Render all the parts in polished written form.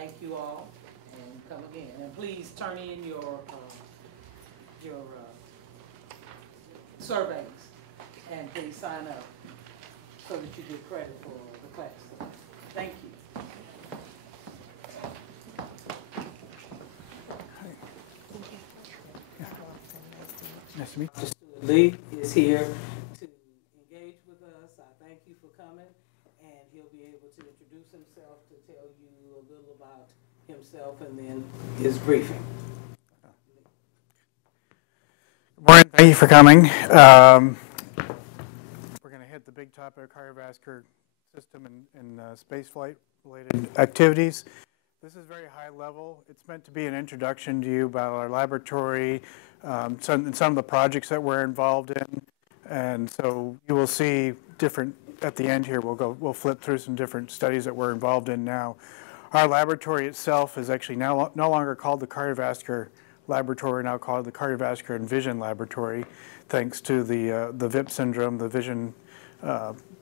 thank you all, and come again. And please turn in your surveys, and please sign up so that you get credit for the class. Thank you. Nice to meet you. Mr. Lee is here to engage with us. I thank you for coming, and he'll be able to introduce himself to tell you a little about himself and then his briefing. Good morning. Thank you for coming. We're going to hit the big topic of cardiovascular system and spaceflight related activities. This is very high level. It's meant to be an introduction to you about our laboratory, some of the projects that we're involved in, and so you will see different. At the end here, we'll flip through some different studies that we're involved in now. Our laboratory itself is actually now no longer called the Cardiovascular Laboratory, now called the Cardiovascular and Vision Laboratory, thanks to the VIP syndrome, the vision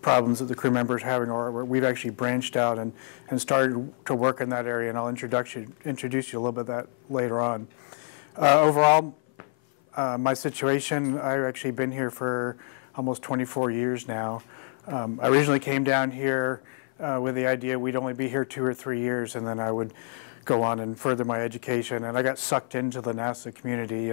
problems that the crew members are having, or we've actually branched out and started to work in that area, and I'll introduce you a little bit of that later on. Overall, my situation, I've actually been here for almost 24 years now. I originally came down here with the idea we'd only be here 2 or 3 years, and then I would go on and further my education, and I got sucked into the NASA community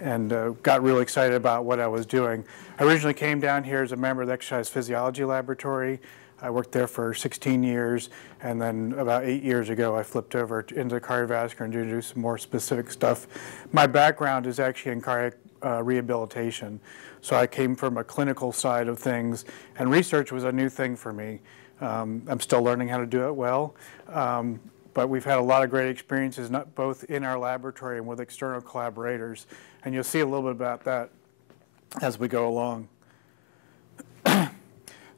and got really excited about what I was doing. I originally came down here as a member of the Exercise Physiology Laboratory. I worked there for 16 years, and then about 8 years ago I flipped over into cardiovascular and to do some more specific stuff. My background is actually in cardiac rehabilitation, so I came from a clinical side of things, and research was a new thing for me. I'm still learning how to do it well, but we've had a lot of great experiences, both in our laboratory and with external collaborators, and you'll see a little bit about that as we go along.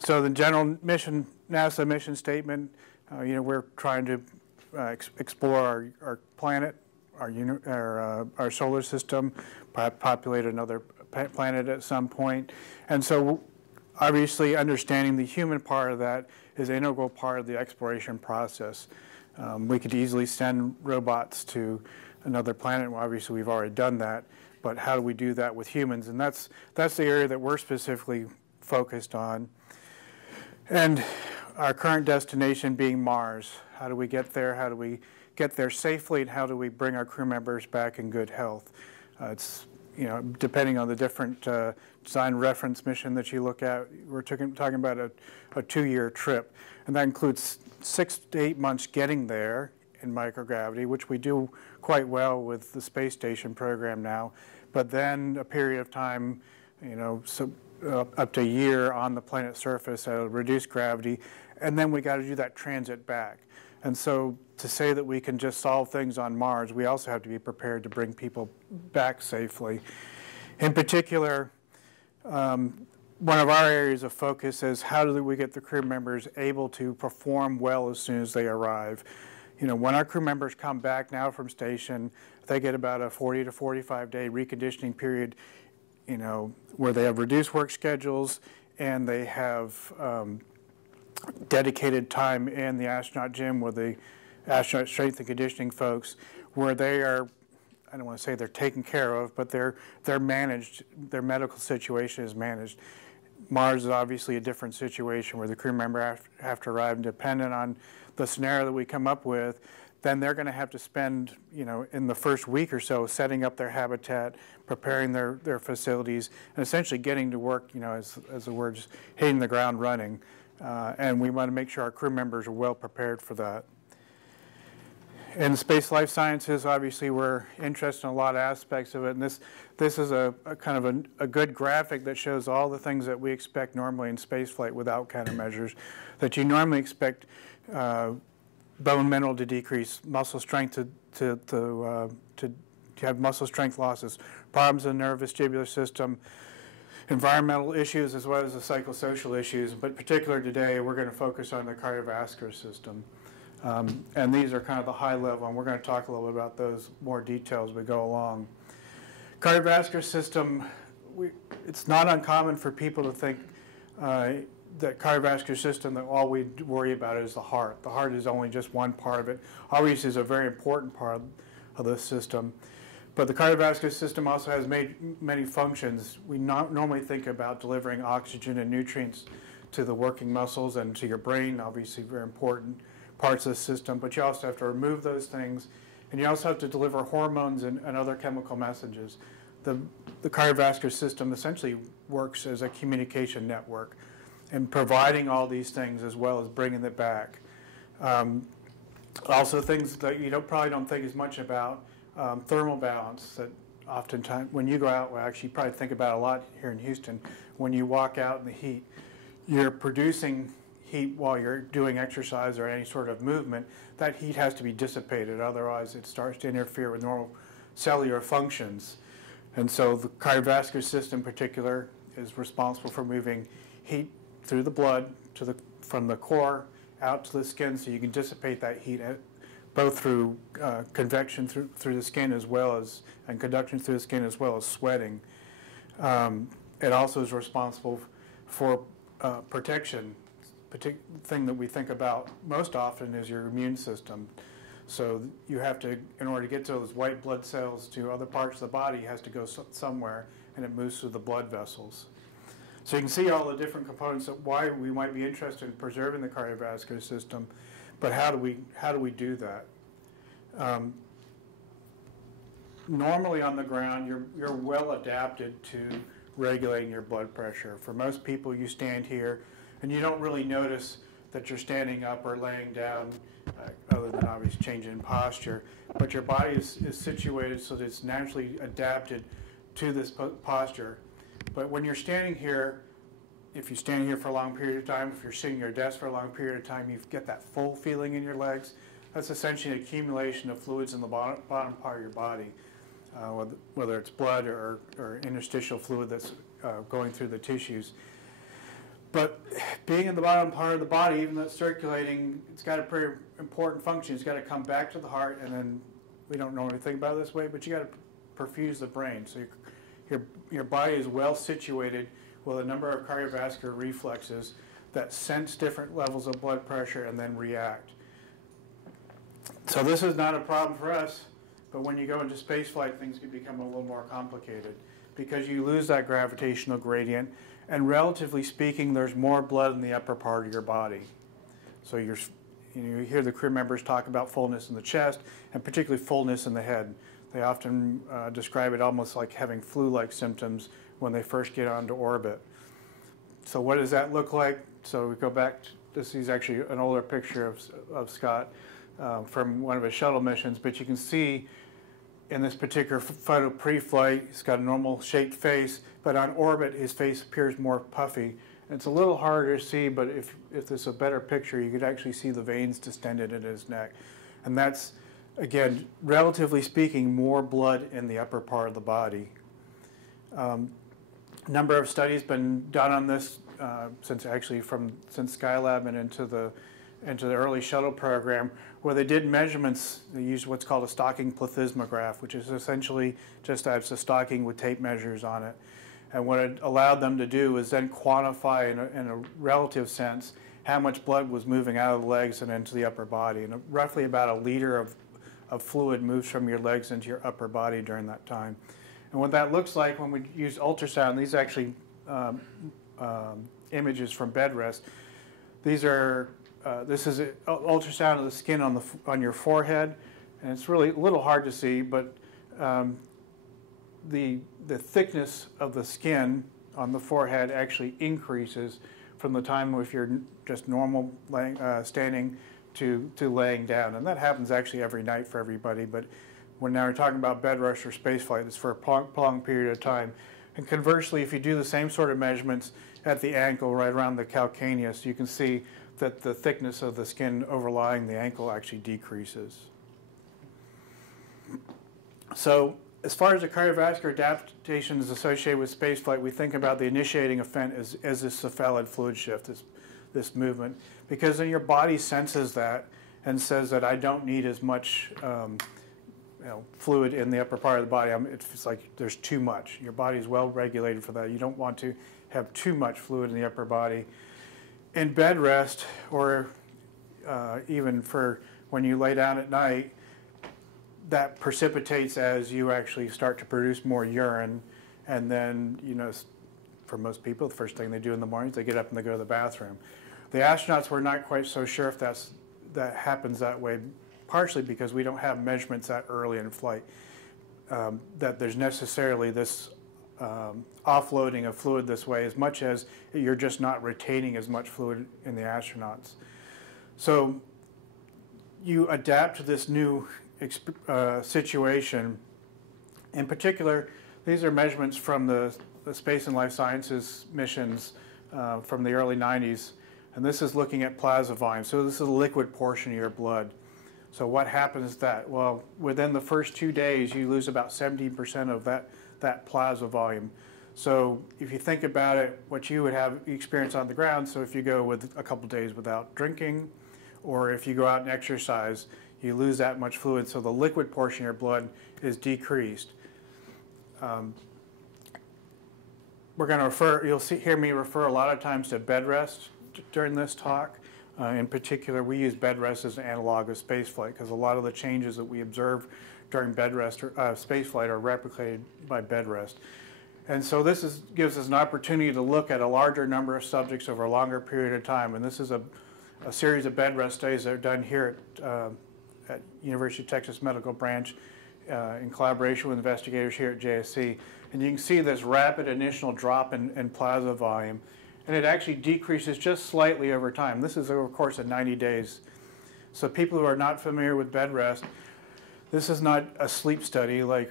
So the general mission, NASA mission statement, we're trying to explore our planet, our solar system, populate another planet at some point, and so obviously understanding the human part of that is an integral part of the exploration process. We could easily send robots to another planet. Well, obviously, we've already done that, but how do we do that with humans? And that's the area that we're specifically focused on. And our current destination being Mars. How do we get there? How do we get there safely? And how do we bring our crew members back in good health? It's, depending on the different design reference mission that you look at, we're talking about a 2-year trip. And that includes 6 to 8 months getting there in microgravity, which we do quite well with the space station program now, but then a period of time, up to a year on the planet's surface at a reduced gravity, and then we got to do that transit back. And so to say that we can just solve things on Mars, we also have to be prepared to bring people back safely. In particular, one of our areas of focus is how do we get the crew members able to perform well as soon as they arrive. When our crew members come back now from station, they get about a 40 to 45 day reconditioning period, where they have reduced work schedules and they have dedicated time in the astronaut gym with the astronaut strength and conditioning folks, where they are, I don't want to say they're taken care of, but they're managed, their medical situation is managed. Mars is obviously a different situation where the crew member have to arrive, and dependent on the scenario that we come up with, then they're going to have to spend, in the first week or so setting up their habitat, preparing their facilities, and essentially getting to work, as the word's hitting the ground running. And we want to make sure our crew members are well prepared for that. In space life sciences, obviously, we're interested in a lot of aspects of it, and this is a kind of a good graphic that shows all the things that we expect normally in spaceflight without countermeasures, that you normally expect bone mineral to decrease, muscle strength to have muscle strength losses, problems in the nervous-vestibular system, environmental issues as well as the psychosocial issues, but particularly today we're going to focus on the cardiovascular system. And these are kind of the high level, and we're going to talk a little bit about those more details as we go along. Cardiovascular system, it's not uncommon for people to think that cardiovascular system, that all we worry about is the heart. The heart is only just one part of it. Obviously, it's a very important part of the system. But the cardiovascular system also has many functions. We normally think about delivering oxygen and nutrients to the working muscles and to your brain, obviously very important parts of the system. But you also have to remove those things, and you also have to deliver hormones and other chemical messages. The cardiovascular system essentially works as a communication network and providing all these things as well as bringing it back. Also things that you probably don't think as much about, thermal balance, that oftentimes when you go out, well, actually you probably think about a lot here in Houston, when you walk out in the heat, you're producing heat while you're doing exercise or any sort of movement. That heat has to be dissipated, otherwise it starts to interfere with normal cellular functions. And so the cardiovascular system in particular is responsible for moving heat through the blood from the core out to the skin, so you can dissipate that heat both through convection through the skin and conduction through the skin, as well as sweating. It also is responsible for protection. Thing that we think about most often is your immune system. So you have to, in order to get to those white blood cells to other parts of the body, it has to go somewhere, and it moves through the blood vessels. So you can see all the different components of why we might be interested in preserving the cardiovascular system, but how do we do that? Normally on the ground, you're well adapted to regulating your blood pressure. For most people, you stand here, and you don't really notice that you're standing up or laying down, other than obviously changing in posture. But your body is situated so that it's naturally adapted to this posture. But when you're standing here, if you're standing here for a long period of time, if you're sitting at your desk for a long period of time, you get that full feeling in your legs. That's essentially an accumulation of fluids in the bottom part of your body, whether it's blood or interstitial fluid that's going through the tissues. But being in the bottom part of the body, even though it's circulating, it's got a pretty important function. It's got to come back to the heart, and then we don't normally think about it this way, but you got to perfuse the brain. So your body is well situated with a number of cardiovascular reflexes that sense different levels of blood pressure and then react. So this is not a problem for us, but when you go into spaceflight, things can become a little more complicated because you lose that gravitational gradient, and relatively speaking, there's more blood in the upper part of your body. So you hear the crew members talk about fullness in the chest, and particularly fullness in the head. They often describe it almost like having flu-like symptoms when they first get onto orbit. So what does that look like? So we go back, this is actually an older picture of Scott from one of his shuttle missions, but you can see in this particular photo pre-flight, he's got a normal shaped face, but on orbit his face appears more puffy. And it's a little harder to see, but if there's a better picture, you could actually see the veins distended in his neck. And that's, again, relatively speaking, more blood in the upper part of the body. A number of studies been done on this since Skylab and into the early shuttle program, where they did measurements. They used what's called a stocking plethysmograph, which is essentially just a stocking with tape measures on it. And what it allowed them to do is then quantify in a relative sense how much blood was moving out of the legs and into the upper body. And roughly about a liter of fluid moves from your legs into your upper body during that time. And what that looks like when we use ultrasound, these are actually images from bed rest. This is an ultrasound of the skin on your forehead, and it's really a little hard to see, but the thickness of the skin on the forehead actually increases from the time if you're just normal standing to laying down, and that happens actually every night for everybody. But when now we're talking about bed rest or spaceflight, it's for a prolonged period of time. And conversely, if you do the same sort of measurements at the ankle, right around the calcaneus, you can see that the thickness of the skin overlying the ankle actually decreases. So as far as the cardiovascular adaptations associated with spaceflight, we think about the initiating event as this cephalad fluid shift, this movement, because then your body senses that and says that I don't need as much fluid in the upper part of the body. It's like there's too much. Your body is well regulated for that. You don't want to have too much fluid in the upper body. in bed rest, or even for when you lay down at night, that precipitates as you actually start to produce more urine. And then, you know, for most people, the first thing they do in the morning is they get up and they go to the bathroom. The astronauts were not quite so sure if that happens that way, partially because we don't have measurements that early in flight, that there's necessarily this offloading of fluid this way, as much as you're just not retaining as much fluid in the astronauts. So you adapt to this new situation. In particular, these are measurements from the Space and Life Sciences missions from the early 90s. And this is looking at plasma volume. So this is a liquid portion of your blood. So what happens to that? Well, within the first 2 days, you lose about 70% of that plasma volume. So if you think about it, what you would have experience on the ground, so if you go with a couple days without drinking, or if you go out and exercise, you lose that much fluid, so the liquid portion of your blood is decreased. We're going to refer, you'll hear me refer a lot of times to bed rest during this talk. In particular, we use bed rest as an analog of spaceflight because a lot of the changes that we observe during bed rest or spaceflight are replicated by bed rest. And so this gives us an opportunity to look at a larger number of subjects over a longer period of time. And this is a series of bed rest studies that are done here at University of Texas Medical Branch in collaboration with investigators here at JSC. And you can see this rapid initial drop in plasma volume. And it actually decreases just slightly over time. This is over a course of 90 days. So people who are not familiar with bed rest, this is not a sleep study like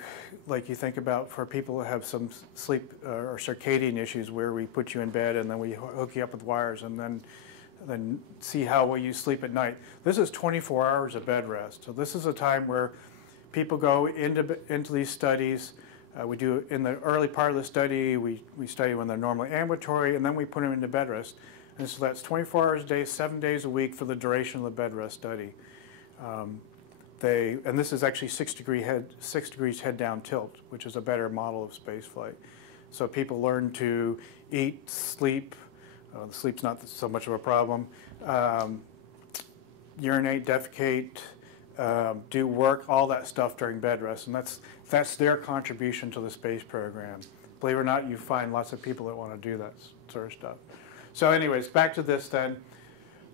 you think about for people who have some sleep or circadian issues where we put you in bed and then we hook you up with wires and then see how well you sleep at night. This is 24 hours of bed rest. So this is a time where people go into these studies. We do, in the early part of the study, we study when they're normally ambulatory, and then we put them into bed rest. And so that's 24 hours a day, 7 days a week for the duration of the bed rest study. And this is actually 6 degrees head down tilt, which is a better model of spaceflight. So people learn to eat, sleep. Sleep's not so much of a problem. Urinate, defecate, do work, all that stuff during bed rest. And that's their contribution to the space program. Believe it or not, you find lots of people that want to do that sort of stuff. So anyways, back to this then.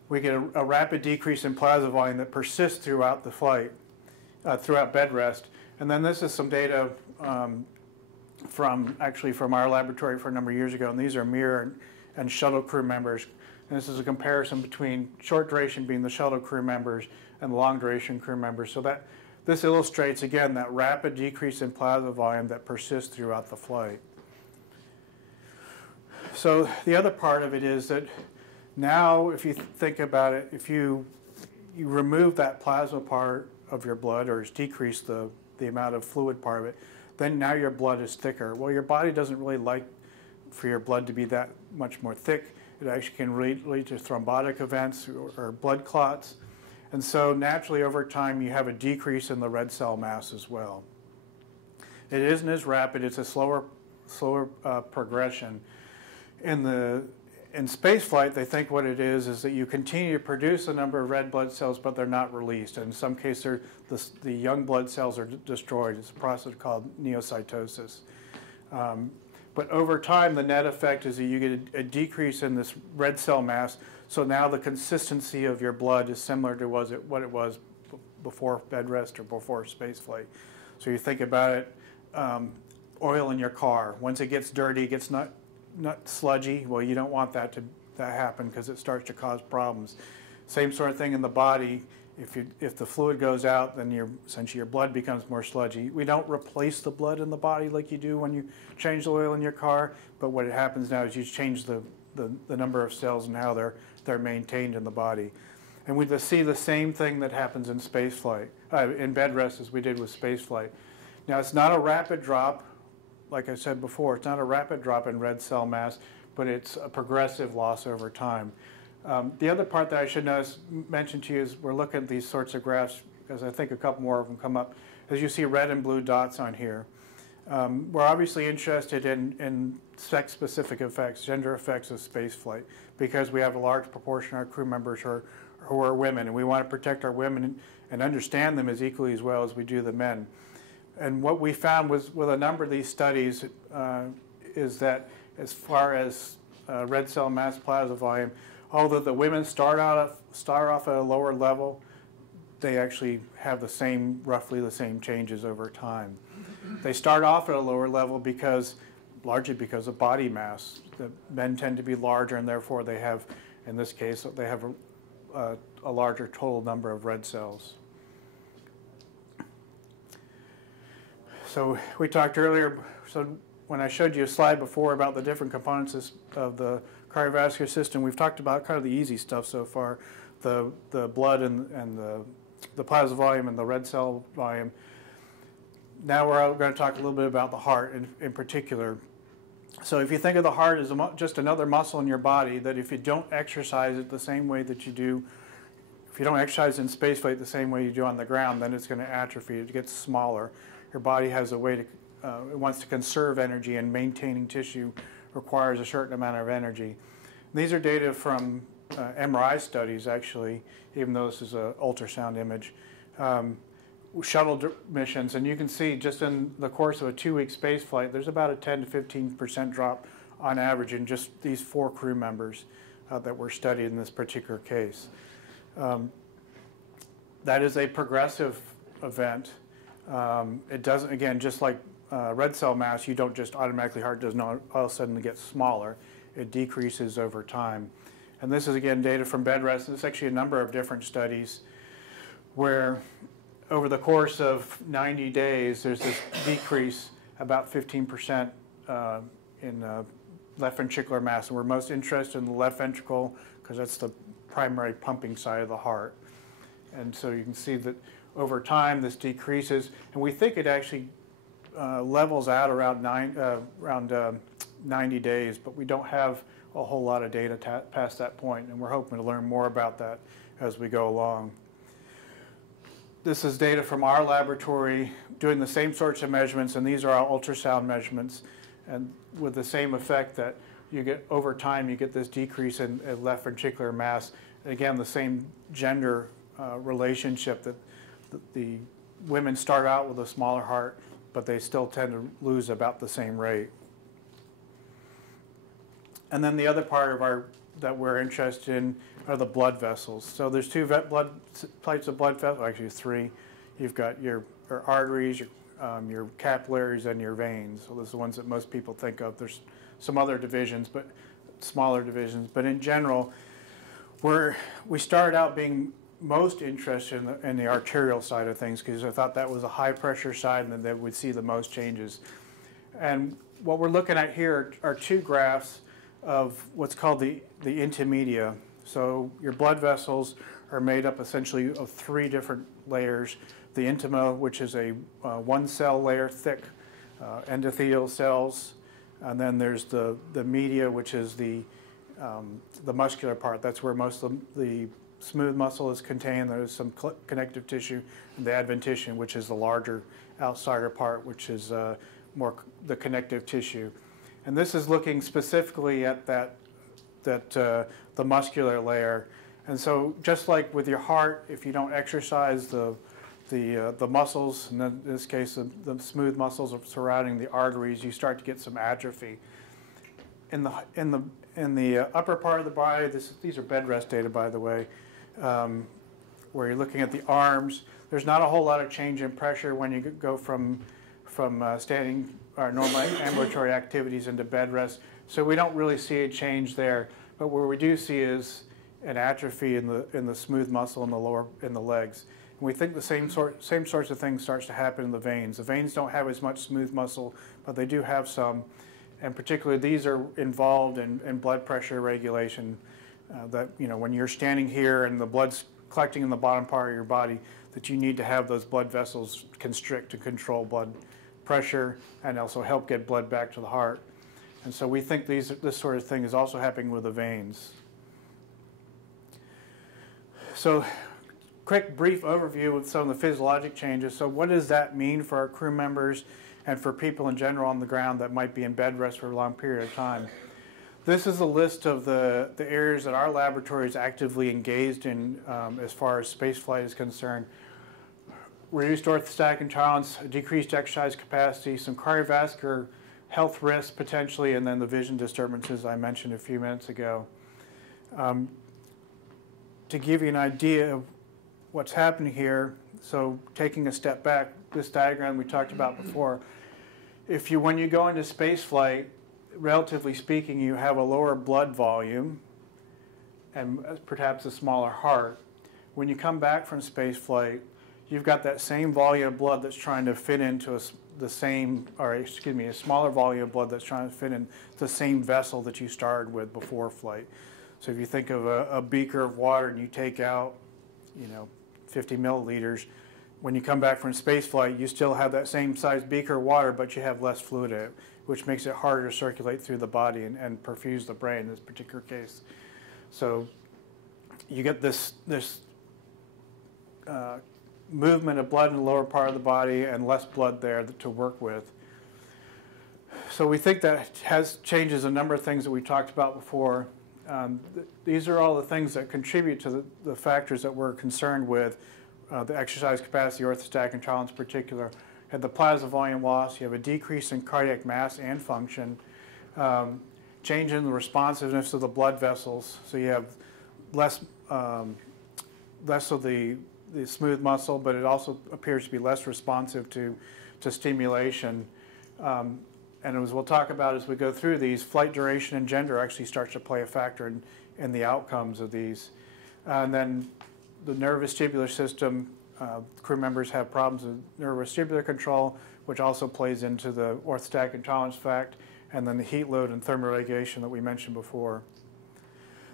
We get a rapid decrease in plasma volume that persists throughout the flight, throughout bed rest. And then this is some data from our laboratory for a number of years ago. And these are Mir and Shuttle crew members. And this is a comparison between short duration being the Shuttle crew members and the long duration crew members. So that this illustrates, again, that rapid decrease in plasma volume that persists throughout the flight. So the other part of it is that now, if you think about it, if you remove that plasma part of your blood or decrease the amount of fluid part of it, then now your blood is thicker. Well, your body doesn't really like for your blood to be that much more thick. It actually can lead to thrombotic events or blood clots. And so naturally over time you have a decrease in the red cell mass as well. It isn't as rapid, it's a slower progression. In spaceflight, they think what it is that you continue to produce a number of red blood cells, but they're not released. And in some cases, the young blood cells are destroyed. It's a process called neocytosis. But over time, the net effect is that you get a decrease in this red cell mass. So now the consistency of your blood is similar to what it was before bed rest or before spaceflight. So you think about it, oil in your if once it gets dirty, it gets not sludgy. Well, you don't want that to happen because it starts to cause problems. Same sort of thing in the body. If the fluid goes out, then essentially your blood becomes more sludgy. We don't replace the blood in the body like you do when you change the oil in your car, but what happens now is you change the number of cells and how they're maintained in the body. And we see the same thing that happens in spaceflight, in bed rest as we did with spaceflight. Now, it's not a rapid drop. Like I said before, it's not a rapid drop in red cell mass, but it's a progressive loss over time. The other part that I should mention to you is we're looking at these sorts of graphs, because I think a couple more of them come up. As you see red and blue dots on here, We're obviously interested in sex-specific effects, gender effects of spaceflight, because we have a large proportion of our crew members who are women, and we want to protect our women and understand them as equally as well as we do the men. And what we found was with a number of these studies is that as far as red cell mass plasma volume, although the women start off at a lower level, they actually have roughly the same changes over time. They start off at a lower level largely because of body mass. The men tend to be larger, and therefore they have, in this case, they have a larger total number of red cells. So we talked earlier, so when I showed you a slide before about the different components of the cardiovascular system, we've talked about kind of the easy stuff so far, the blood and the plasma volume and the red cell volume. Now we're going to talk a little bit about the heart in particular. So if you think of the heart as just another muscle in your body, that if you don't exercise it the same way that you do, if you don't exercise in spaceflight the same way you do on the ground, then it's going to atrophy. It gets smaller. Your body has a way to, it wants to conserve energy, and maintaining tissue requires a certain amount of energy. These are data from MRI studies, actually, even though this is an ultrasound image. Shuttle missions, and you can see just in the course of a 2-week space flight, there's about a 10 to 15% drop on average in just these 4 crew members that were studied in this particular case. That is a progressive event. It doesn't, again, just like red cell mass, you don't just automatically, heart does not all of a sudden get smaller. It decreases over time. And this is, again, data from bed rest. There's actually a number of different studies where over the course of 90 days, there's this decrease about 15% in left ventricular mass. And we're most interested in the left ventricle because that's the primary pumping side of the heart. And so you can see that over time this decreases. And we think it actually levels out around 90 days, but we don't have a whole lot of data past that point. And we're hoping to learn more about that as we go along. This is data from our laboratory doing the same sorts of measurements, and these are our ultrasound measurements, and with the same effect that you get over time, you get this decrease in left ventricular mass. Again, the same gender relationship that the women start out with a smaller heart, but they still tend to lose about the same rate. And then the other part of that we're interested in are the blood vessels. So there's 2 types of blood vessels, actually 3. You've got your arteries, your capillaries, and your veins. So those are the ones that most people think of. There's some other divisions, but smaller divisions. But in general, we started out being most interested in the arterial side of things because I thought that was a high pressure side and that we'd see the most changes. And what we're looking at here are 2 graphs of what's called the intermedia. So your blood vessels are made up essentially of 3 different layers. The intima, which is a 1-cell layer thick endothelial cells, and then there's the media, which is the muscular part. That's where most of the smooth muscle is contained. There's some connective tissue, and the adventition, which is the larger outsider part, which is more the connective tissue. And this is looking specifically at the muscular layer. And so just like with your heart, if you don't exercise the muscles, and in this case the smooth muscles surrounding the arteries, you start to get some atrophy. In the upper part of the body, these are bed rest data, by the way, where you're looking at the arms. There's not a whole lot of change in pressure when you go from standing or normal ambulatory activities into bed rest. So we don't really see a change there. But what we do see is an atrophy in the smooth muscle in the legs. And we think the same sorts of things starts to happen in the veins. The veins don't have as much smooth muscle, but they do have some. And particularly these are involved in blood pressure regulation. That, you know, when you're standing here and the blood's collecting in the bottom part of your body, that you need to have those blood vessels constrict to control blood pressure and also help get blood back to the heart. And so we think this sort of thing is also happening with the veins. So quick brief overview of some of the physiologic changes. So what does that mean for our crew members? and for people in general on the ground that might be in bed rest for a long period of time. This is a list of the areas that our laboratory is actively engaged in as far as spaceflight is concerned. Reduced orthostatic intolerance, decreased exercise capacity, some cardiovascular health risks potentially, and then the vision disturbances I mentioned a few minutes ago. To give you an idea of what's happening here, so taking a step back, this diagram we talked about before, when you go into space flight, relatively speaking, you have a lower blood volume and perhaps a smaller heart. When you come back from space flight, you've got that same volume of blood that's trying to fit into a smaller volume of blood that's trying to fit in the same vessel that you started with before flight. So if you think of a beaker of water and you take out, 50 milliliters, when you come back from space flight, you still have that same size beaker of water, but you have less fluid in it, which makes it harder to circulate through the body and perfuse the brain in this particular case. So you get this movement of blood in the lower part of the body and less blood there to work with. So we think that changes a number of things that we talked about before. These are all the things that contribute to the factors that we're concerned with, the exercise capacity, orthostatic intolerance in particular. You have the plasma volume loss, you have a decrease in cardiac mass and function, change in the responsiveness of the blood vessels, so you have less of the smooth muscle, but it also appears to be less responsive to stimulation. And as we'll talk about as we go through these, flight duration and gender actually starts to play a factor in the outcomes of these. And then the nervovestibular system, crew members have problems with nervovestibular control, which also plays into the orthostatic intolerance fact, and then the heat load and thermoregulation that we mentioned before.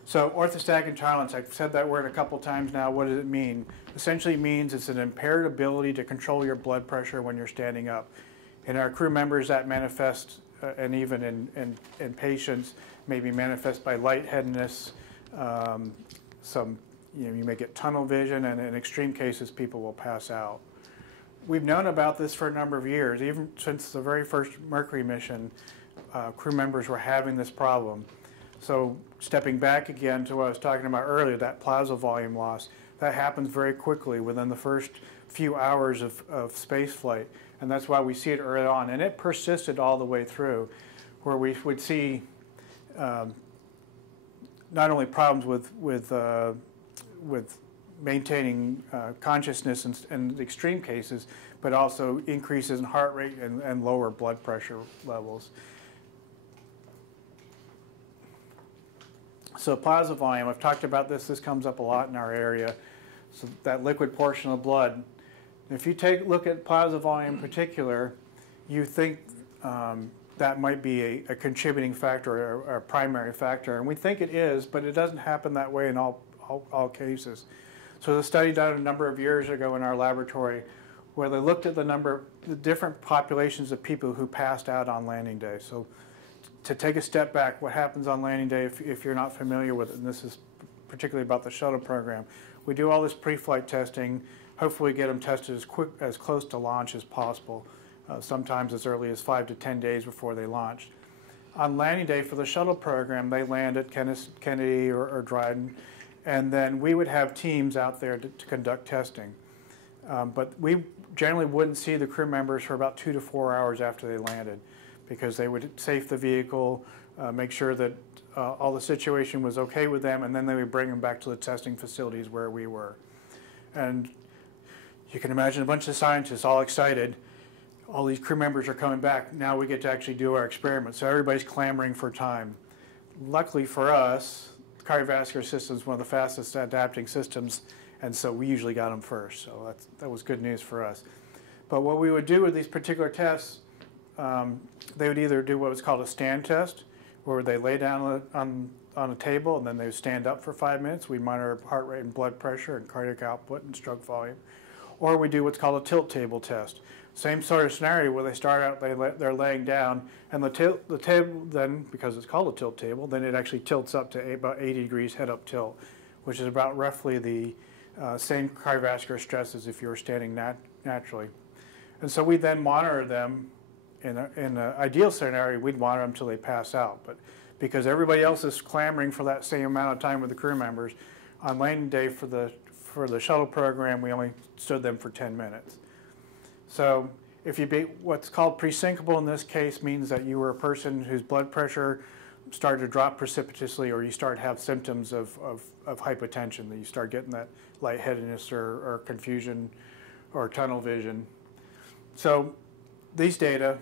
So orthostatic intolerance, I've said that word a couple times now. What does it mean? Essentially it means it's an impaired ability to control your blood pressure when you're standing up. In our crew members, that manifests, and even in patients, maybe manifest by lightheadedness. You may get tunnel vision, and in extreme cases, people will pass out. We've known about this for a number of years. Even since the very first Mercury mission, crew members were having this problem. So stepping back again to what I was talking about earlier, that plasma volume loss, that happens very quickly within the first few hours of space flight. And that's why we see it early on. And it persisted all the way through, where we would see not only problems with maintaining consciousness in extreme cases, but also increases in heart rate and lower blood pressure levels. So plasma volume, I've talked about this. This comes up a lot in our area. So that liquid portion of blood. If you look at plasma volume in particular, you think that might be a contributing factor or a primary factor. And we think it is, but it doesn't happen that way in all cases. So the study done a number of years ago in our laboratory where they looked at the different populations of people who passed out on landing day. So to take a step back, what happens on landing day if you're not familiar with it, and this is particularly about the shuttle program. We do all this pre-flight testing, hopefully get them tested as close to launch as possible, sometimes as early as 5 to 10 days before they launch. On landing day for the shuttle program, they land at Kennedy or Dryden, and then we would have teams out there to conduct testing. But we generally wouldn't see the crew members for about 2 to 4 hours after they landed, because they would safe the vehicle, make sure that all the situation was okay with them, and then they would bring them back to the testing facilities where we were. And you can imagine a bunch of scientists all excited. All these crew members are coming back. Now we get to actually do our experiment. So everybody's clamoring for time. Luckily for us, the cardiovascular system is one of the fastest adapting systems, and so we usually got them first. So that was good news for us. But what we would do with these particular tests, they would either do what was called a stand test, where they lay down on a table and then they would stand up for 5 minutes. We monitor heart rate and blood pressure and cardiac output and stroke volume. Or we do what's called a tilt table test. Same sort of scenario where they start out, they're laying down, and the table then, because it's called a tilt table, then it actually tilts up to about 80 degrees head up tilt, which is about roughly the same cardiovascular stress as if you were standing naturally. And so we then monitor them in an ideal scenario, we'd monitor them until they pass out. But because everybody else is clamoring for that same amount of time with the crew members, on landing day for the shuttle program, we only stood them for 10 minutes. So if you be what's called pre-syncopal in this case means that you were a person whose blood pressure started to drop precipitously, or you start to have symptoms of hypotension, that you start getting that lightheadedness or confusion or tunnel vision. So these data,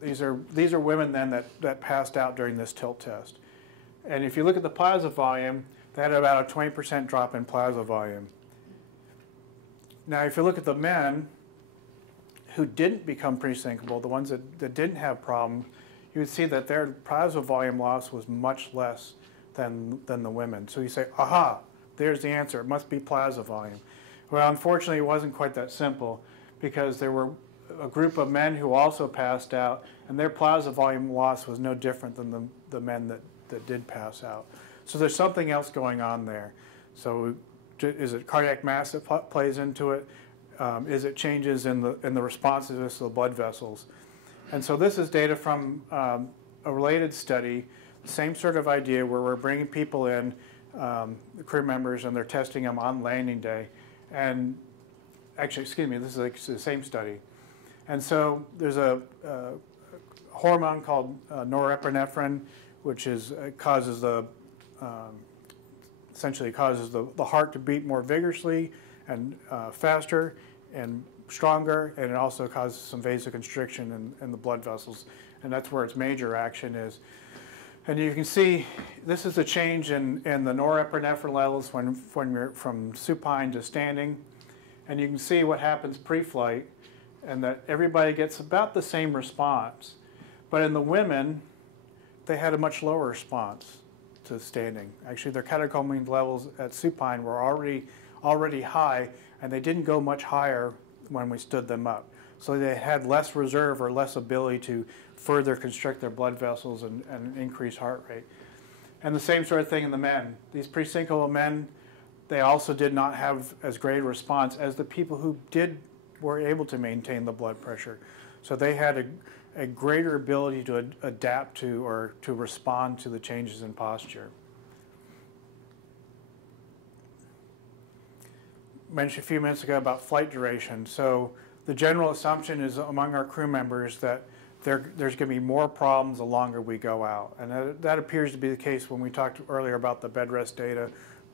these are women then that passed out during this tilt test. And if you look at the plasma volume, they had about a 20% drop in plasma volume. Now if you look at the men who didn't become pre-syncopal, the ones that didn't have problems, you would see that their plasma volume loss was much less than the women. So you say, aha, there's the answer. It must be plasma volume. Well, unfortunately, it wasn't quite that simple, because there were a group of men who also passed out, and their plasma volume loss was no different than the men that did pass out. So there's something else going on there. So is it cardiac mass that plays into it? Is it changes in the responsiveness of the blood vessels? And so this is data from a related study, same sort of idea, where we're bringing people in, the crew members, and they're testing them on landing day. And actually, excuse me, this is like the same study. And so there's a hormone called norepinephrine, which causes essentially causes the heart to beat more vigorously and faster and stronger, and it also causes some vasoconstriction in the blood vessels, and that's where its major action is. And you can see this is a change in the norepinephrine levels when you're from supine to standing, and you can see what happens pre-flight, and that everybody gets about the same response. But in the women, they had a much lower response to standing. Actually, their catecholamine levels at supine were already high, and they didn't go much higher when we stood them up. So they had less reserve or less ability to further constrict their blood vessels and increase heart rate. And the same sort of thing in the men. These pre-syncopal men, they also did not have as great a response as the people who were able to maintain the blood pressure. So they had a greater ability to adapt to or to respond to the changes in posture. Mentioned a few minutes ago about flight duration. So the general assumption is among our crew members that there's going to be more problems the longer we go out. And that appears to be the case when we talked earlier about the bed rest data,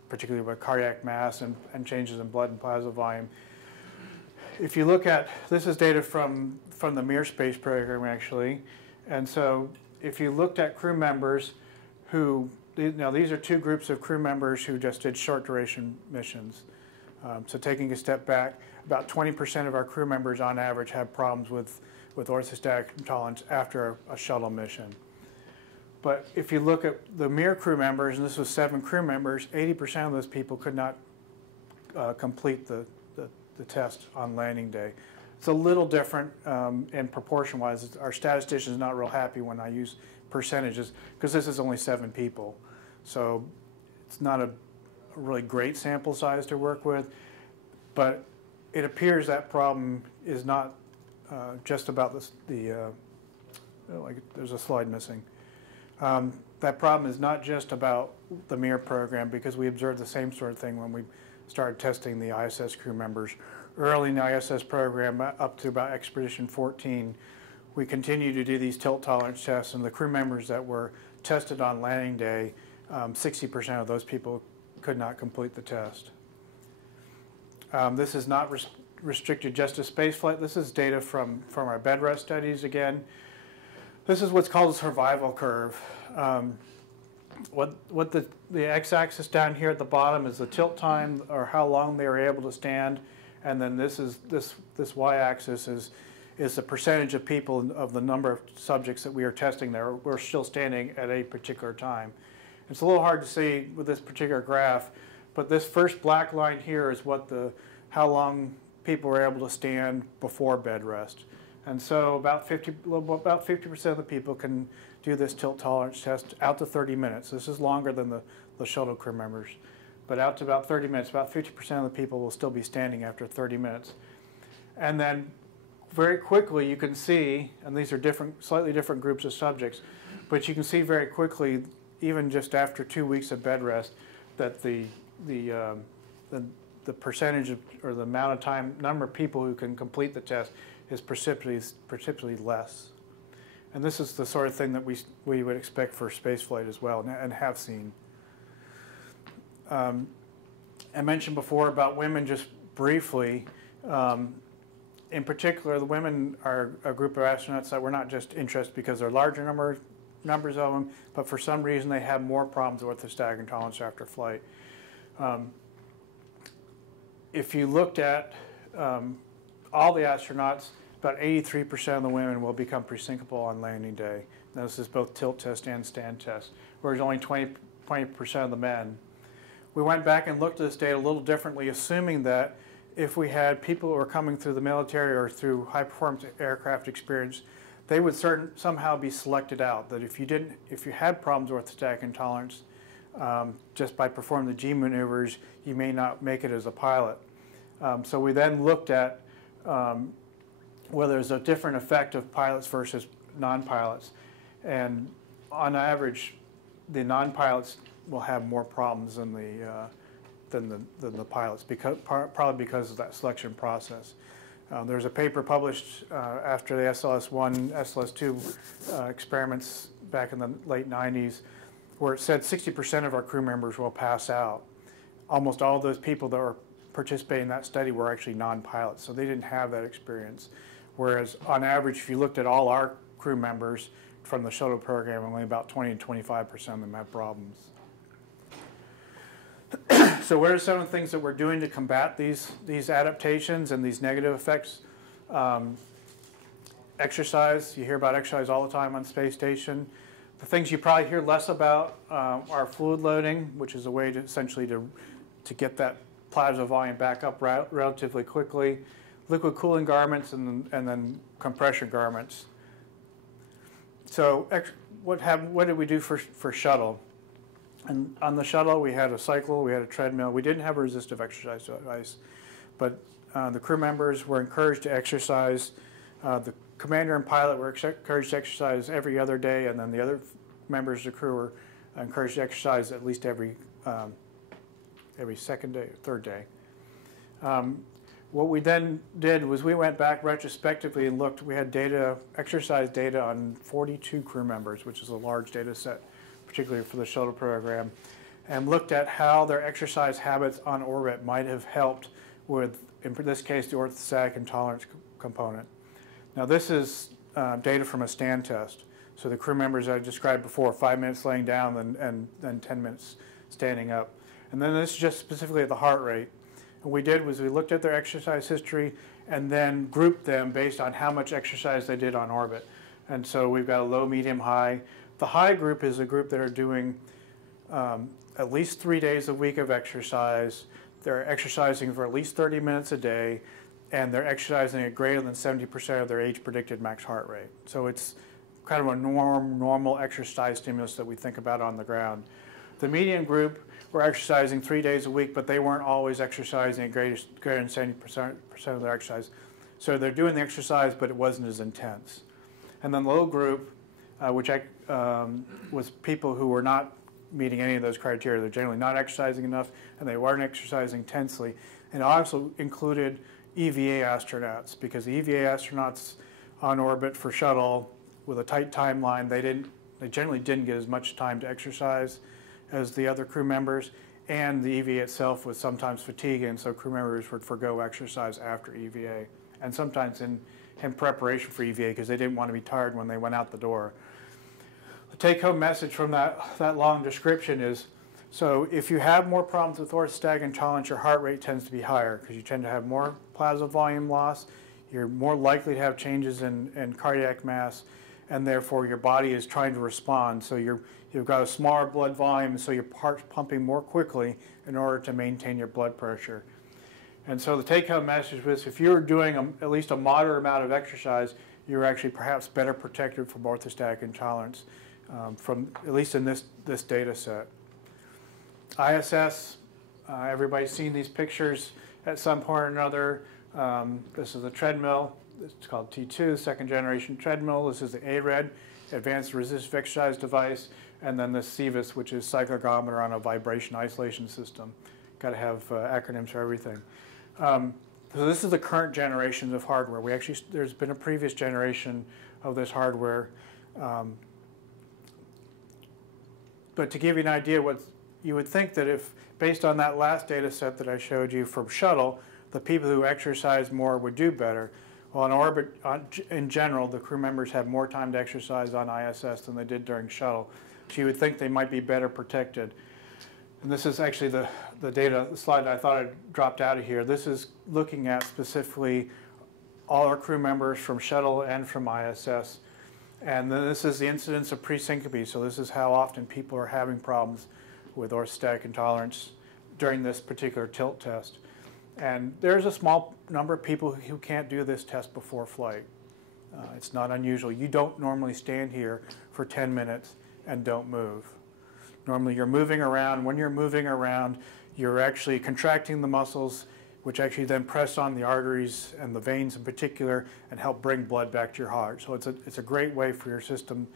particularly about cardiac mass and changes in blood and plasma volume. If you look at, this is data from the Mir space program actually, and so if you looked at crew members who, now these are two groups of crew members who just did short duration missions. So taking a step back, about 20% of our crew members on average have problems with orthostatic intolerance after a shuttle mission. But if you look at the Mir crew members, and this was 7 crew members, 80% of those people could not complete the test on landing day. It's a little different in proportion-wise. Our statistician is not real happy when I use percentages, because this is only 7 people. So it's not a really great sample size to work with, but it appears that problem is not just about there's a slide missing. That problem is not just about the Mir program, because we observed the same sort of thing when we started testing the ISS crew members. Early in the ISS program, up to about Expedition 14, we continued to do these tilt tolerance tests, and the crew members that were tested on landing day, 60% of those people could not complete the test. This is not restricted just to spaceflight. This is data from our bed rest studies again. This is what's called a survival curve. What the x-axis down here at the bottom is the tilt time, or how long they were able to stand, and then this y-axis is the percentage of people, of the number of subjects that we are testing there were still standing at a particular time. It's a little hard to see with this particular graph, but this first black line here is how long people were able to stand before bed rest. And so about 50% of the people can do this tilt tolerance test out to 30 minutes. This is longer than the shuttle crew members, but out to about 30 minutes. About 50% of the people will still be standing after 30 minutes. And then very quickly you can see, and these are different, slightly different groups of subjects, but you can see very quickly, even just after 2 weeks of bed rest, that the percentage of, or the amount of time, number of people who can complete the test is precipitously less. And this is the sort of thing that we would expect for spaceflight as well, and have seen. I mentioned before about women just briefly. In particular, the women are a group of astronauts that we're not just interested because they're larger numbers of them, but for some reason they have more problems with orthostatic intolerance after flight. If you looked at all the astronauts, about 83% of the women will become presyncopal on landing day. Now, this is both tilt test and stand test, whereas only 20% of the men. We went back and looked at this data a little differently, assuming that if we had people who were coming through the military or through high-performance aircraft experience, they would somehow be selected out. That if you had problems with orthostatic intolerance, just by performing the G maneuvers, you may not make it as a pilot. So we then looked at whether there's a different effect of pilots versus non-pilots. And on average, the non-pilots will have more problems than the pilots, probably because of that selection process. There's a paper published after the SLS-1, SLS-2 experiments back in the late 90s where it said 60% of our crew members will pass out. Almost all of those people that were participating in that study were actually non-pilots, so they didn't have that experience. Whereas on average, if you looked at all our crew members from the Shuttle program, only about 20 to 25% of them have problems. So what are some of the things that we're doing to combat these adaptations and these negative effects? Exercise. You hear about exercise all the time on space station. The things you probably hear less about are fluid loading, which is a way to essentially to get that plasma volume back up relatively quickly. Liquid cooling garments and then compression garments. So what did we do for Shuttle? And on the Shuttle, we had a cycle, we had a treadmill. We didn't have a resistive exercise device, but the crew members were encouraged to exercise. The commander and pilot were encouraged to exercise every other day, and then the other members of the crew were encouraged to exercise at least every second day, third day. What we then did was we went back retrospectively and looked. We had data, exercise data on 42 crew members, which is a large data set, particularly for the Shuttle program, and looked at how their exercise habits on orbit might have helped with, in this case, the orthostatic intolerance component. Now this is data from a stand test. So the crew members I described before, 5 minutes laying down and then 10 minutes standing up. And then this is just specifically at the heart rate. What we did was we looked at their exercise history and then grouped them based on how much exercise they did on orbit. And so we've got a low, medium, high. The high group is a group that are doing at least 3 days a week of exercise. They're exercising for at least 30 minutes a day, and they're exercising at greater than 70% of their age-predicted max heart rate. So it's kind of a normal exercise stimulus that we think about on the ground. The medium group were exercising 3 days a week, but they weren't always exercising at greater than 70% of their exercise. So they're doing the exercise, but it wasn't as intense. And then the low group, which was people who were not meeting any of those criteria. They're generally not exercising enough, and they weren't exercising intensely. And it also included EVA astronauts, because the EVA astronauts on orbit for Shuttle, with a tight timeline, they generally didn't get as much time to exercise as the other crew members, and the EVA itself was sometimes fatiguing, and so crew members would forgo exercise after EVA, and sometimes in preparation for EVA because they didn't want to be tired when they went out the door. The take-home message from that long description is, so if you have more problems with orthostatic intolerance, your heart rate tends to be higher because you tend to have more plasma volume loss, you're more likely to have changes in cardiac mass, and therefore your body is trying to respond. So you've got a smaller blood volume, so your heart's pumping more quickly in order to maintain your blood pressure. And so the take-home message was, if you're doing at least a moderate amount of exercise, you're actually perhaps better protected from orthostatic intolerance, from at least in this data set. ISS, everybody's seen these pictures at some point or another. This is a treadmill. it's called T2, second generation treadmill. This is the ARED, Advanced Resistive Exercise Device, and then the CVIS, which is cyclogometer on a vibration isolation system. Got to have acronyms for everything. So this is the current generation of hardware. There's been a previous generation of this hardware. But to give you an idea, what you would think that if, based on that last data set that I showed you from Shuttle, the people who exercise more would do better. Well, in orbit, in general, the crew members have more time to exercise on ISS than they did during Shuttle. So you would think they might be better protected. And this is actually the data the slide I thought I dropped out of here. This is looking at specifically all our crew members from Shuttle and from ISS. And then this is the incidence of presyncope. So this is how often people are having problems with orthostatic intolerance during this particular tilt test. And there's a small number of people who can't do this test before flight. It's not unusual. You don't normally stand here for 10 minutes and don't move. Normally you're moving around. When you're moving around, you're actually contracting the muscles, which actually then press on the arteries and the veins in particular and help bring blood back to your heart. So it's a great way for your system,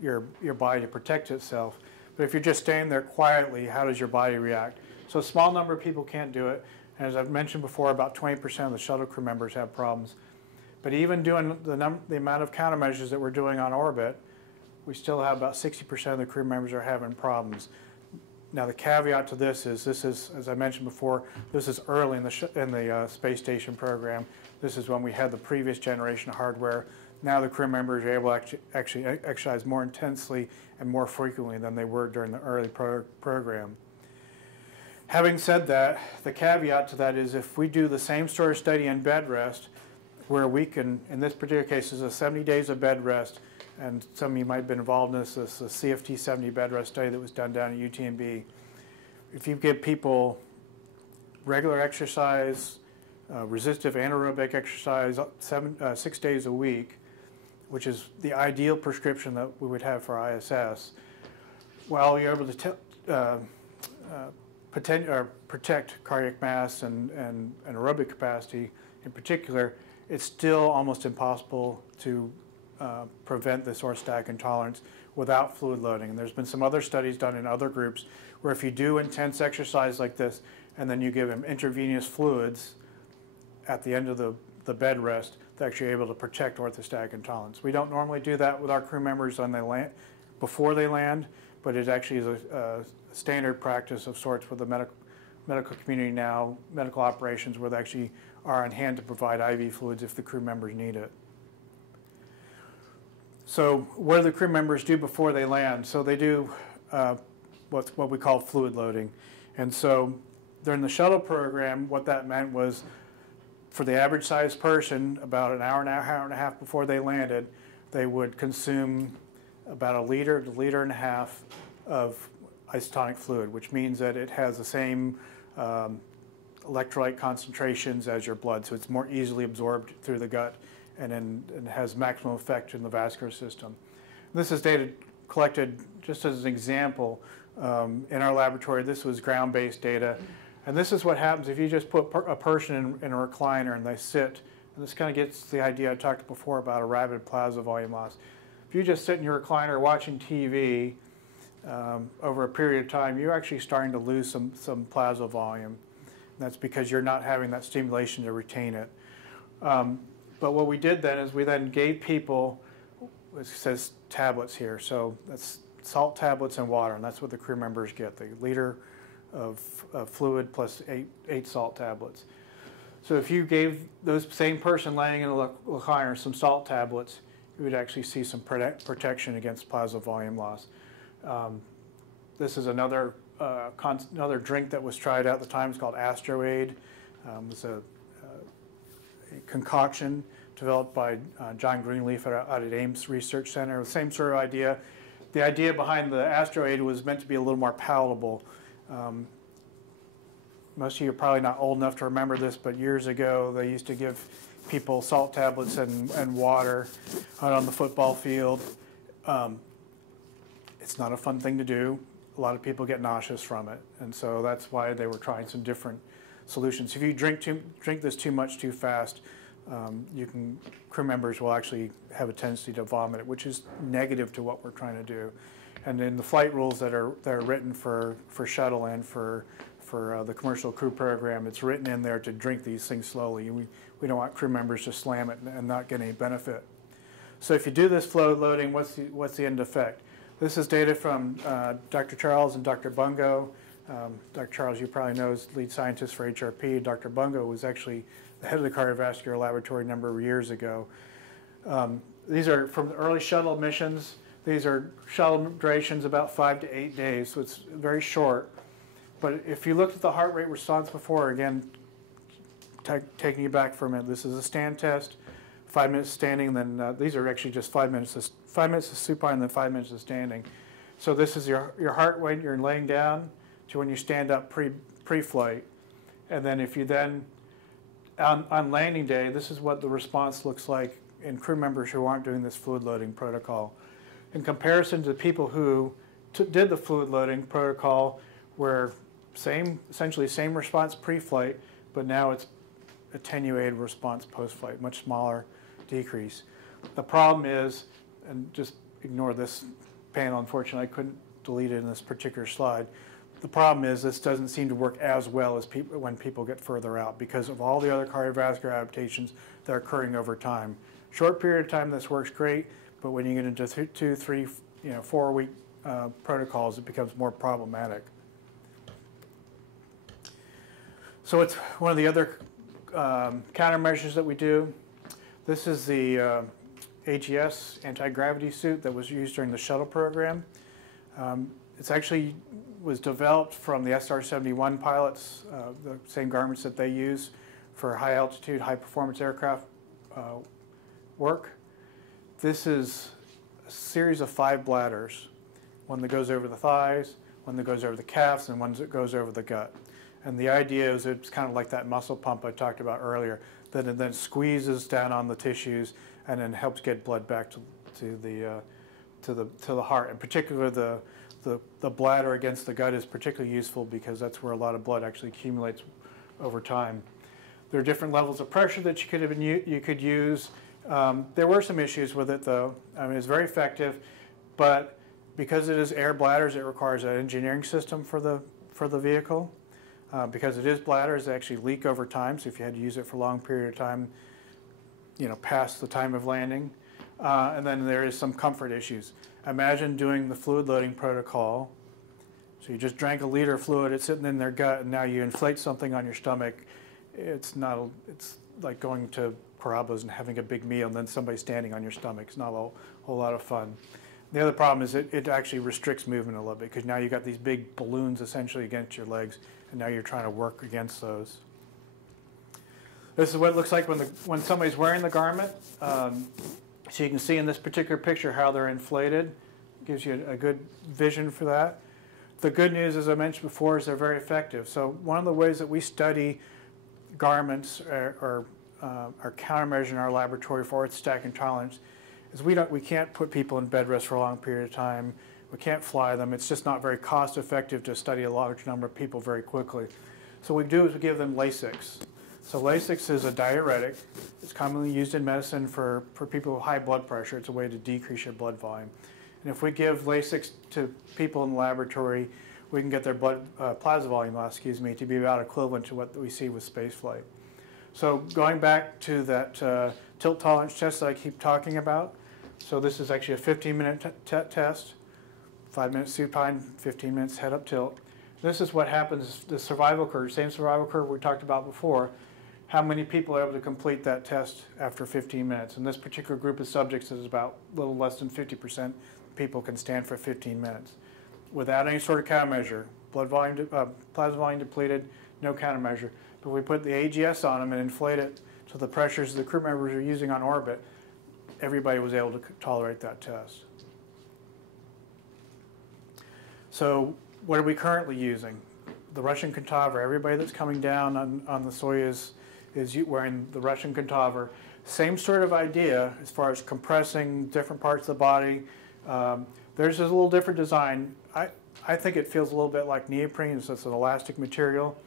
your body to protect itself. But if you're just staying there quietly, how does your body react? So a small number of people can't do it. And as I've mentioned before, about 20% of the shuttle crew members have problems. But even doing the amount of countermeasures that we're doing on orbit, we still have about 60% of the crew members are having problems. Now the caveat to this is, as I mentioned before, this is early in the space station program. This is when we had the previous generation of hardware. Now the crew members are able to actually exercise more intensely and more frequently than they were during the early program. Having said that, the caveat to that is if we do the same sort of study in bed rest, where we can, in this particular case, is a 70 days of bed rest, and some of you might have been involved in this is a CFT 70 bed rest study that was done down at UTMB. If you give people regular exercise, resistive anaerobic exercise 6 days a week, which is the ideal prescription that we would have for ISS, while you're able to protect cardiac mass and aerobic capacity in particular, it's still almost impossible to prevent this orthostatic intolerance without fluid loading. And there's been some other studies done in other groups where if you do intense exercise like this and then you give them intravenous fluids at the end of the bed rest, they're actually able to protect orthostatic intolerance. We don't normally do that with our crew members when they land, before they land, but it actually is a standard practice of sorts with the medical community now, medical operations, where they actually are on hand to provide IV fluids if the crew members need it. So what do the crew members do before they land? So they do what we call fluid loading. And so during the shuttle program, what that meant was for the average sized person, about an hour and a half before they landed, they would consume about a liter to liter and a half of isotonic fluid, which means that it has the same electrolyte concentrations as your blood, so it's more easily absorbed through the gut and has maximum effect in the vascular system. This is data collected just as an example in our laboratory. This was ground-based data, and this is what happens if you just put a person in a recliner and they sit, and this kind of gets the idea I talked before about a rapid plasma volume loss. If you just sit in your recliner watching TV over a period of time, you're actually starting to lose some plasma volume. That's because you're not having that stimulation to retain it. But what we did then is we then gave people, it says tablets here, so that's salt tablets and water, and that's what the crew members get, the liter of fluid plus eight salt tablets. So if you gave those same person laying in a recliner some salt tablets, you would actually see some protection against plasma volume loss. This is another drink that was tried out at the time. It's called Astroaid. It's a concoction developed by John Greenleaf out at Ames Research Center. The same sort of idea. The idea behind the Astroaid was meant to be a little more palatable. Most of you are probably not old enough to remember this, but years ago they used to give people salt tablets and water out on the football field. It's not a fun thing to do. A lot of people get nauseous from it, and so that's why they were trying some different solutions. If you drink this too much too fast, crew members will actually have a tendency to vomit it, which is negative to what we're trying to do. And in the flight rules that are written for Shuttle and for the commercial crew program, it's written in there to drink these things slowly. We don't want crew members to slam it and not get any benefit. So if you do this flow loading, what's the end effect? This is data from Dr. Charles and Dr. Bungo. Dr. Charles, you probably know, is lead scientist for HRP. Dr. Bungo was actually the head of the cardiovascular laboratory a number of years ago. These are from the early shuttle missions. These are shuttle durations about 5 to 8 days, so it's very short. But if you looked at the heart rate response before, again, taking you back for a minute, this is a stand test, 5 minutes standing, then these are actually just 5 minutes of supine, and then 5 minutes of standing. So this is your heart rate, you're laying down, to when you stand up pre-flight. And then if you then, on landing day, this is what the response looks like in crew members who aren't doing this fluid loading protocol. In comparison to the people who did the fluid loading protocol, where essentially same response pre-flight, but now it's attenuated response post-flight, much smaller decrease. The problem is, and just ignore this panel, unfortunately I couldn't delete it in this particular slide. The problem is this doesn't seem to work as well as when people get further out because of all the other cardiovascular adaptations that are occurring over time. Short period of time this works great, but when you get into 2, 3, 4 week protocols, it becomes more problematic. So it's one of the other countermeasures that we do. This is the AGS anti-gravity suit that was used during the Shuttle program. It's actually was developed from the SR-71 pilots, the same garments that they use for high altitude, high performance aircraft work. This is a series of 5 bladders, one that goes over the thighs, one that goes over the calves, and one that goes over the gut. And the idea is it's kind of like that muscle pump I talked about earlier, that it then squeezes down on the tissues and then helps get blood back to the heart. In particular, the bladder against the gut is particularly useful because that's where a lot of blood actually accumulates over time. There are different levels of pressure that you could use. There were some issues with it, though. I mean, it's very effective, but because it is air bladders, it requires an engineering system for the vehicle. Because it is bladders, they actually leak over time. So if you had to use it for a long period of time, past the time of landing, and then there is some comfort issues. Imagine doing the fluid loading protocol. So you just drank a liter of fluid, it's sitting in their gut, and now you inflate something on your stomach. It's like going to Carrabba's and having a big meal, and then somebody standing on your stomach. It's not a whole lot of fun. The other problem is it actually restricts movement a little bit because now you've got these big balloons essentially against your legs, and now you're trying to work against those. This is what it looks like when somebody's wearing the garment. So you can see in this particular picture how they're inflated. It gives you a good vision for that. The good news, as I mentioned before, is they're very effective. So one of the ways that we study garments or countermeasure in our laboratory for orthostatic intolerance is we can't put people in bed rest for a long period of time. We can't fly them. It's just not very cost effective to study a large number of people very quickly. So what we do is we give them Lasix. So Lasix is a diuretic. It's commonly used in medicine for people with high blood pressure. It's a way to decrease your blood volume. And if we give Lasix to people in the laboratory, we can get their plasma volume loss, to be about equivalent to what we see with spaceflight. So going back to that tilt tolerance test that I keep talking about, so this is actually a 15-minute test, 5 minutes supine, 15 minutes head up tilt. This is what happens, the survival curve, same survival curve we talked about before. How many people are able to complete that test after 15 minutes? And this particular group of subjects is about a little less than 50% people can stand for 15 minutes without any sort of countermeasure. Plasma volume depleted, no countermeasure. But we put the AGS on them and inflate it to the pressures the crew members are using on orbit. Everybody was able to tolerate that test. So what are we currently using? The Russian Kentavr. Everybody that's coming down on the Soyuz is wearing the Russian Kentavr. Same sort of idea as far as compressing different parts of the body. There's just a little different design. I think it feels a little bit like neoprene, so it's an elastic material.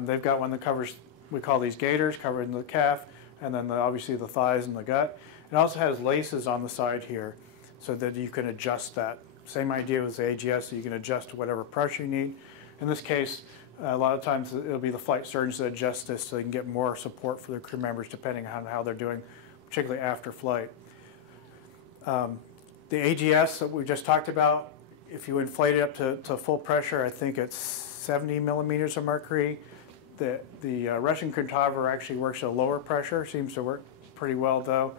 They've got one that covers, we call these gaiters, covering the calf. and then obviously the thighs and the gut. It also has laces on the side here so that you can adjust that. Same idea with the AGS, so you can adjust to whatever pressure you need. In this case, a lot of times it'll be the flight surgeons that adjust this so they can get more support for their crew members depending on how they're doing, particularly after flight. The AGS that we just talked about, if you inflate it up to full pressure, I think it's 70 millimeters of mercury. The Russian Kentavr actually works at a lower pressure, seems to work pretty well though.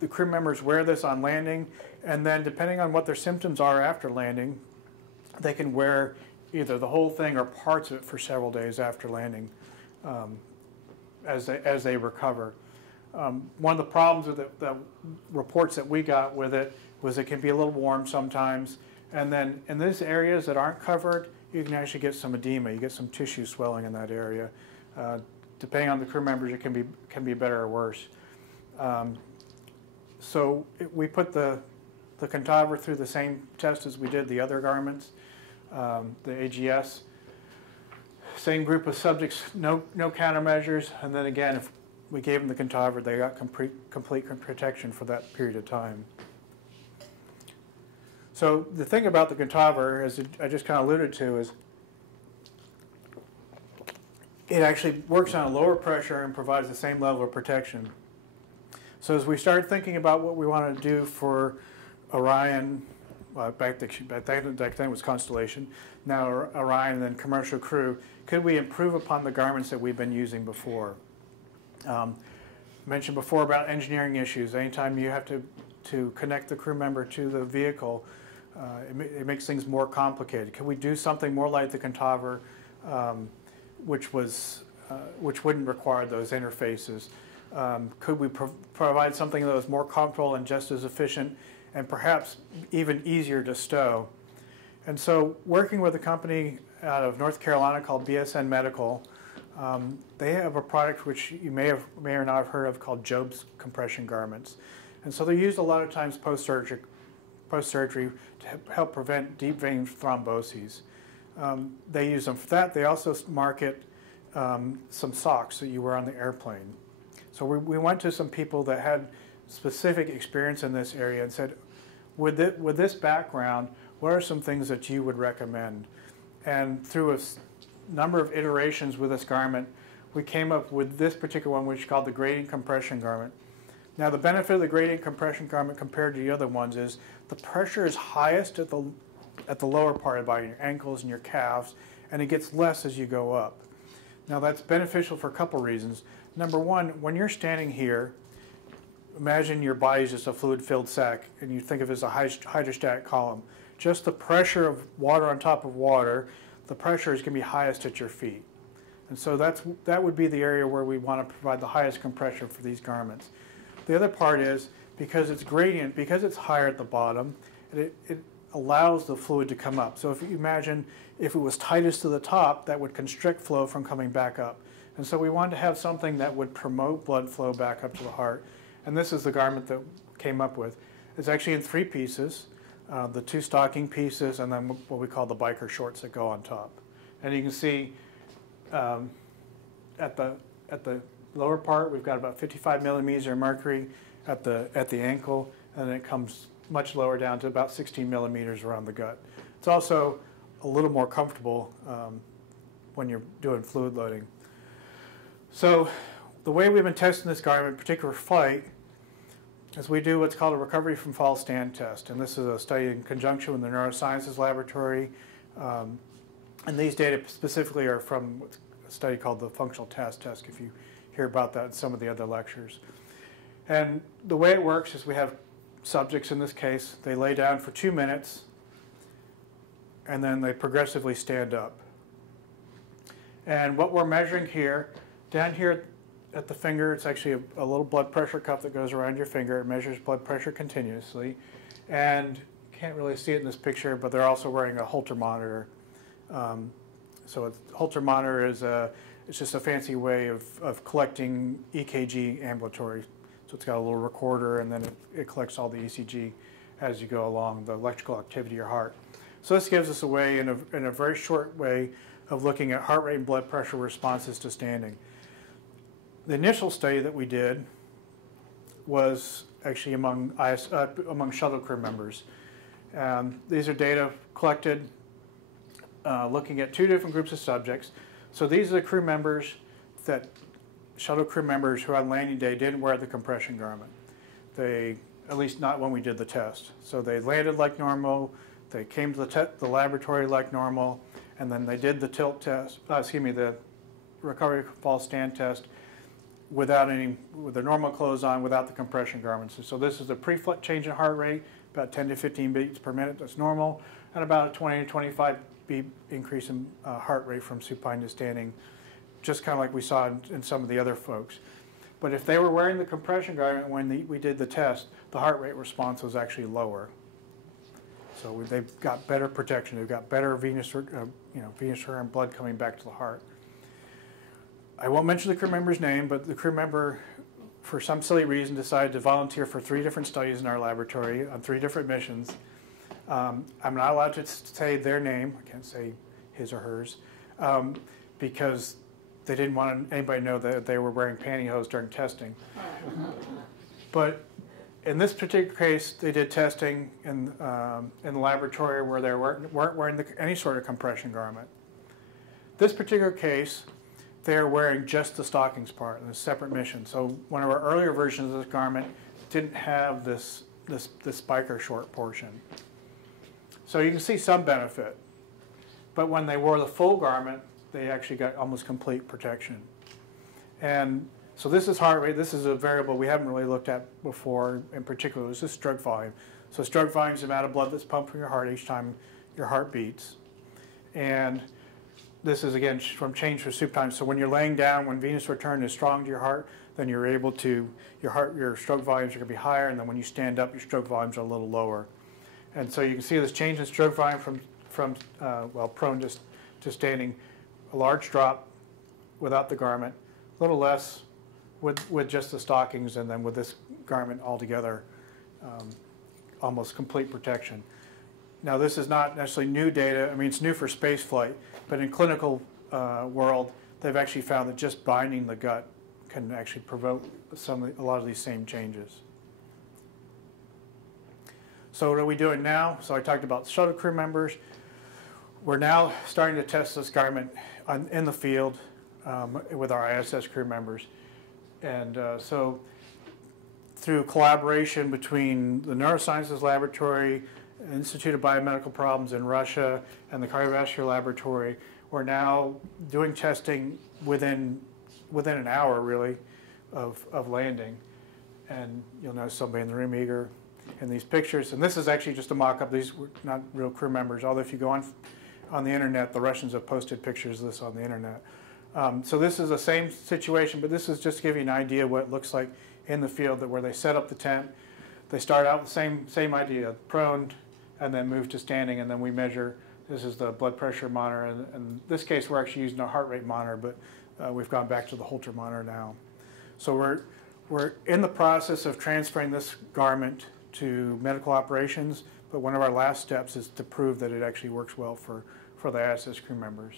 The crew members wear this on landing, and then depending on what their symptoms are after landing, they can wear either the whole thing or parts of it for several days after landing as they recover. One of the problems with the reports that we got with it was it can be a little warm sometimes, and then in these areas that aren't covered, you can actually get some edema. You get some tissue swelling in that area. Depending on the crew members, it can be better or worse. We put the Kentavr through the same test as we did the other garments, the AGS. Same group of subjects, no countermeasures, and then again, if we gave them the Kentavr, they got complete protection for that period of time. So the thing about the Kentavr, as I just kind of alluded to, is it actually works on a lower pressure and provides the same level of protection. So as we started thinking about what we wanted to do for Orion, back then it was Constellation, now Orion and then commercial crew, could we improve upon the garments that we've been using before? Mentioned before about engineering issues. Anytime you have to connect the crew member to the vehicle, it makes things more complicated. Can we do something more like the Kentavr, which wouldn't require those interfaces? Could we provide something that was more comfortable and just as efficient and perhaps even easier to stow? And so working with a company out of North Carolina called BSN Medical, they have a product which you may or not have heard of called Job's compression garments. And so they're used a lot of times post-surgery to help prevent deep vein thromboses. They use them for that. They also market some socks that you wear on the airplane. So we went to some people that had specific experience in this area and said, with this background, what are some things that you would recommend? And through a number of iterations with this garment, we came up with this particular one, which is called the gradient compression garment. Now, the benefit of the gradient compression garment compared to the other ones is the pressure is highest at the lower part of the body, your ankles and your calves, and it gets less as you go up. Now, that's beneficial for a couple reasons. Number one, when you're standing here, imagine your body is just a fluid-filled sac, and you think of it as a hydrostatic column. Just the pressure of water on top of water, the pressure is going to be highest at your feet. And so that would be the area where we want to provide the highest compression for these garments. The other part is, because it's gradient, because it's higher at the bottom, it allows the fluid to come up. So if you imagine if it was tightest to the top, that would constrict flow from coming back up. And so we wanted to have something that would promote blood flow back up to the heart. And this is the garment that came up with. It's actually in 3 pieces, the 2 stocking pieces, and then what we call the biker shorts that go on top. And you can see at the lower part, we've got about 55 millimeters of mercury at the ankle, and then it comes much lower down to about 16 millimeters around the gut. It's also a little more comfortable when you're doing fluid loading. So the way we've been testing this garment, particular flight, is we do what's called a recovery from fall stand test. And this is a study in conjunction with the neurosciences laboratory. And these data specifically are from a study called the functional task test, if you hear about that in some of the other lectures. And the way it works is we have subjects in this case, they lay down for 2 minutes, and then they progressively stand up. And what we're measuring here, down here at the finger, it's actually a little blood pressure cuff that goes around your finger. It measures blood pressure continuously. And you can't really see it in this picture, but they're also wearing a Holter monitor. So a Holter monitor is it's just a fancy way of collecting EKG ambulatory. So it's got a little recorder, and then it collects all the ECG as you go along, the electrical activity of your heart. So this gives us a way, in a very short way, of looking at heart rate and blood pressure responses to standing. the initial study that we did was actually among shuttle crew members. These are data collected looking at 2 different groups of subjects. So these are the crew members shuttle crew members who on landing day didn't wear the compression garment. At least not when we did the test. So they landed like normal, they came to the laboratory like normal, and then they did the tilt test, the recovery fall stand test with their normal clothes on, without the compression garments. So this is a pre-flight change in heart rate, about 10 to 15 beats per minute, that's normal, and about a 20 to 25 beat increase in heart rate from supine to standing, just kind of like we saw in some of the other folks. But if they were wearing the compression garment when we did the test, the heart rate response was actually lower. So they've got better protection. They've got better venous and blood coming back to the heart. I won't mention the crew member's name, but the crew member, for some silly reason, decided to volunteer for 3 different studies in our laboratory on 3 different missions. I'm not allowed to say their name. I can't say his or hers, because they didn't want anybody to know that they were wearing pantyhose during testing. But in this particular case, they did testing in the laboratory where they weren't wearing any sort of compression garment. This particular case, they're wearing just the stockings part in a separate mission. So one of our earlier versions of this garment didn't have this spiker short portion. So you can see some benefit. But when they wore the full garment, they actually got almost complete protection. And so this is heart rate. This is a variable we haven't really looked at before. In particular, this is stroke volume. So stroke volume is the amount of blood that's pumped from your heart each time your heart beats. And this is, again, from change for supine. So when you're laying down, when venous return is strong to your heart, then you're able to, your stroke volumes are going to be higher, and then when you stand up, your stroke volumes are a little lower. And so you can see this change in stroke volume from prone to standing, a large drop without the garment, a little less with just the stockings, and then with this garment altogether, almost complete protection. Now, this is not necessarily new data. I mean, it's new for space flight, but in clinical world, they've actually found that just binding the gut can actually provoke a lot of these same changes. So what are we doing now? So I talked about shuttle crew members. We're now starting to test this garment in the field with our ISS crew members. And so through collaboration between the Neurosciences Laboratory, Institute of Biomedical Problems in Russia, and the Cardiovascular Laboratory, we're now doing testing within an hour, really, of landing. And you'll notice somebody in the room eager in these pictures. And this is actually just a mock-up. These were not real crew members, although if you go on the internet, the Russians have posted pictures of this on the internet. So this is the same situation, but this is just to give you an idea of what it looks like in the field, where they set up the tent. They start out with the same idea, prone, and then move to standing, and then we measure. This is the blood pressure monitor, and in this case, we're actually using a heart rate monitor, but we've gone back to the Holter monitor now. So we're in the process of transferring this garment to medical operations, but one of our last steps is to prove that it actually works well for the ISS crew members.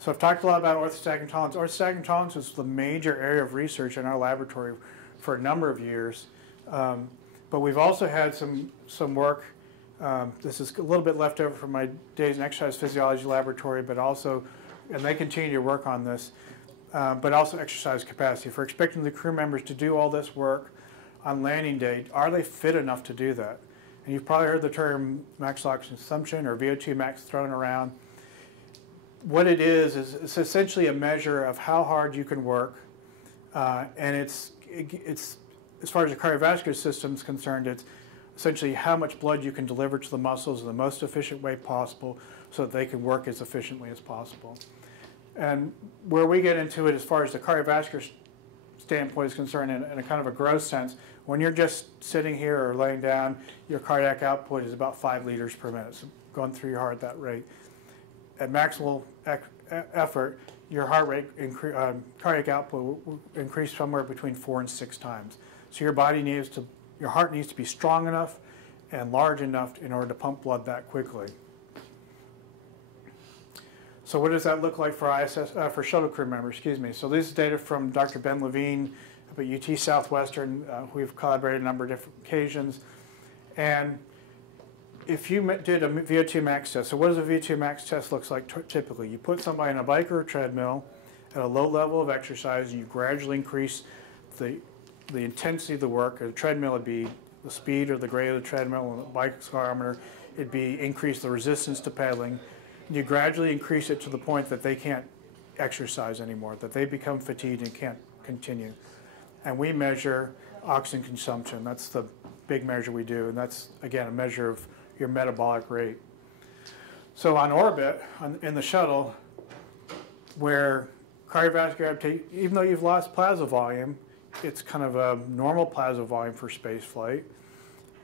So I've talked a lot about orthostatic intolerance. Orthostatic intolerance is the major area of research in our laboratory for a number of years. But we've also had some work. This is a little bit left over from my days in exercise physiology laboratory, but also, and they continue to work on this, but also exercise capacity. If we're expecting the crew members to do all this work on landing day, are they fit enough to do that? And you've probably heard the term maximal oxygen consumption or VO2 max thrown around. What it is it's essentially a measure of how hard you can work, and it's as far as the cardiovascular system is concerned, it's essentially how much blood you can deliver to the muscles in the most efficient way possible so that they can work as efficiently as possible. And where we get into it as far as the cardiovascular standpoint is concerned, in a kind of a gross sense, when you're just sitting here or laying down, your cardiac output is about 5 liters per minute, so going through your heart at that rate. At maximal effort, your heart rate, cardiac output will increase somewhere between 4 and 6 times. So your heart needs to be strong enough and large enough in order to pump blood that quickly. So what does that look like for for shuttle crew members? Excuse me. So this is data from Dr. Ben Levine up at UT Southwestern. We've collaborated a number of different occasions. And if you did a VO2 max test, so what does a VO2 max test look like typically? You put somebody on a bike or a treadmill at a low level of exercise, and you gradually increase the intensity of the work. A treadmill would be the speed or the grade of the treadmill, and the bike accelerometer, it'd be increase the resistance to pedaling. And you gradually increase it to the point that they can't exercise anymore, that they become fatigued and can't continue. And we measure oxygen consumption. That's the big measure we do, and that's, again, a measure of your metabolic rate. So on orbit, in the shuttle, where cardiovascular uptake, even though you've lost plasma volume, it's kind of a normal plasma volume for space flight,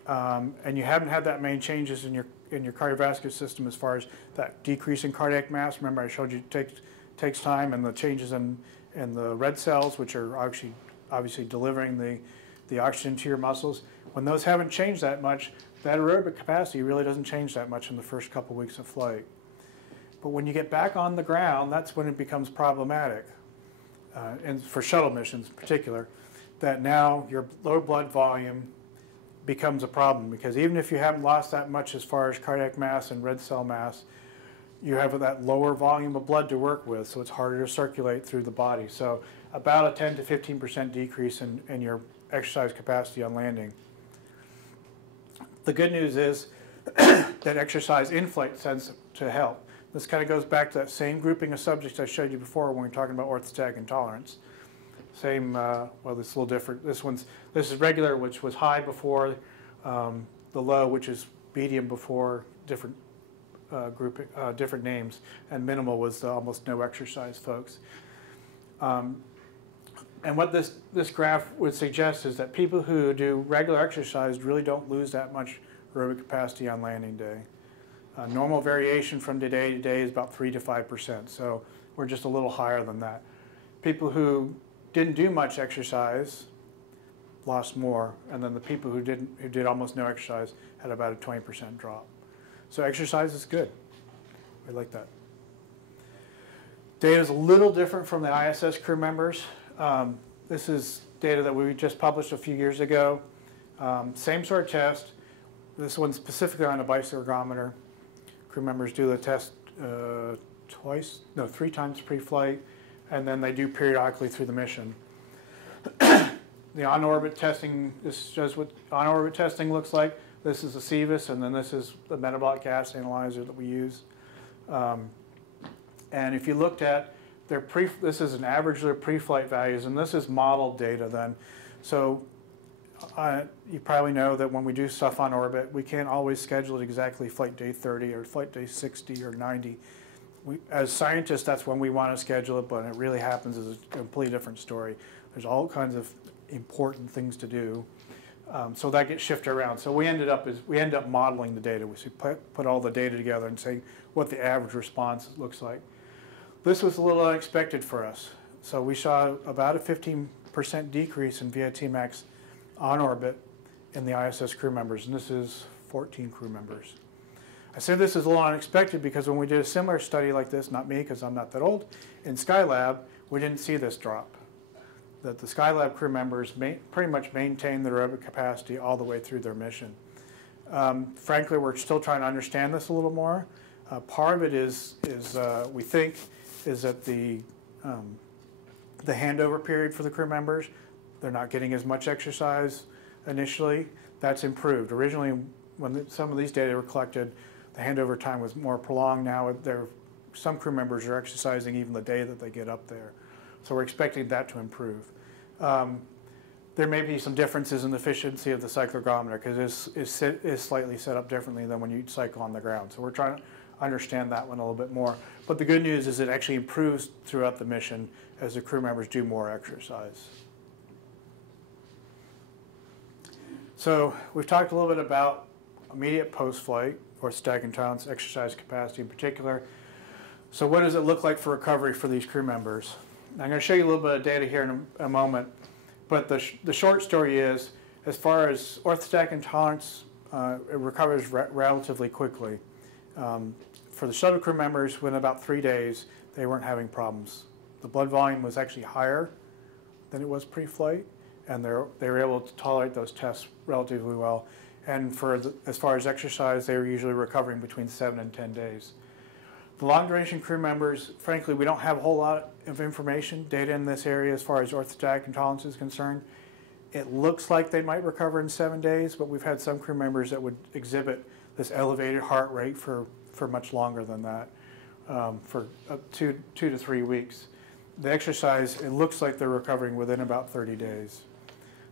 and you haven't had that many changes in your cardiovascular system as far as that decrease in cardiac mass. Remember, I showed you it takes time, and the changes in the red cells, which are actually obviously delivering the oxygen to your muscles. When those haven't changed that much, that aerobic capacity really doesn't change that much in the first couple weeks of flight. But when you get back on the ground, that's when it becomes problematic, and for shuttle missions in particular, that now your low blood volume becomes a problem, because even if you haven't lost that much as far as cardiac mass and red cell mass, you have that lower volume of blood to work with, so it's harder to circulate through the body. So about a 10 to 15% decrease in your exercise capacity on landing. The good news is that exercise in flight tends to help. This kind of goes back to that same grouping of subjects I showed you before when we were talking about orthostatic intolerance. Same, well, this is a little different. This is regular, which was high before, the low, which is medium before, different different names, and minimal was the almost no exercise folks. And what this graph would suggest is that people who do regular exercise really don't lose that much aerobic capacity on landing day. Normal variation from day to day is about 3 to 5%, so we're just a little higher than that. People who didn't do much exercise lost more, and then the people who did almost no exercise had about a 20% drop. So exercise is good. I like that. Data is a little different from the ISS crew members. This is data that we just published a few years ago. Same sort of test. This one's specifically on a bicycle ergometer. Crew members do the test 3 times pre-flight, and then they do periodically through the mission. The on-orbit testing, this shows what on-orbit testing looks like. This is a CVIS, and then this is the metabolic gas analyzer that we use. And if you looked at this is an average of their pre-flight values, and this is modeled data then. So you probably know that when we do stuff on orbit, we can't always schedule it exactly flight day 30 or flight day 60 or 90. As scientists, that's when we want to schedule it, but when it really happens is a completely different story. There's all kinds of important things to do. So that gets shifted around. So we end up modeling the data. We put all the data together and say what the average response looks like. This was a little unexpected for us. So we saw about a 15% decrease in VO2 max on orbit in the ISS crew members, and this is 14 crew members. I say this is a little unexpected because when we did a similar study like this, not me because I'm not that old, in Skylab, we didn't see this drop. That the Skylab crew members pretty much maintained their aerobic capacity all the way through their mission. Frankly, we're still trying to understand this a little more. Part of it is we think, is that the handover period for the crew members, they're not getting as much exercise initially. That's improved. Originally, when some of these data were collected, the handover time was more prolonged. Now, some crew members are exercising even the day that they get up there. So we're expecting that to improve. There may be some differences in the efficiency of the cycloergometer because it's slightly set up differently than when you cycle on the ground. So we're trying to understand that one a little bit more. But the good news is it actually improves throughout the mission as the crew members do more exercise. So we've talked a little bit about immediate post-flight, orthostatic intolerance, exercise capacity in particular. So what does it look like for recovery for these crew members? I'm going to show you a little bit of data here in a moment, but the short story is, as far as orthostatic intolerance, it recovers relatively quickly. for the shuttle crew members, within about 3 days, they weren't having problems. The blood volume was actually higher than it was pre-flight, and they were able to tolerate those tests relatively well. And as far as exercise, they were usually recovering between 7 and 10 days. The long-duration crew members, frankly, we don't have a whole lot of information, data in this area as far as orthostatic intolerance is concerned. It looks like they might recover in 7 days, but we've had some crew members that would exhibit this elevated heart rate for much longer than that, for 2 to 3 weeks. The exercise, it looks like they're recovering within about 30 days.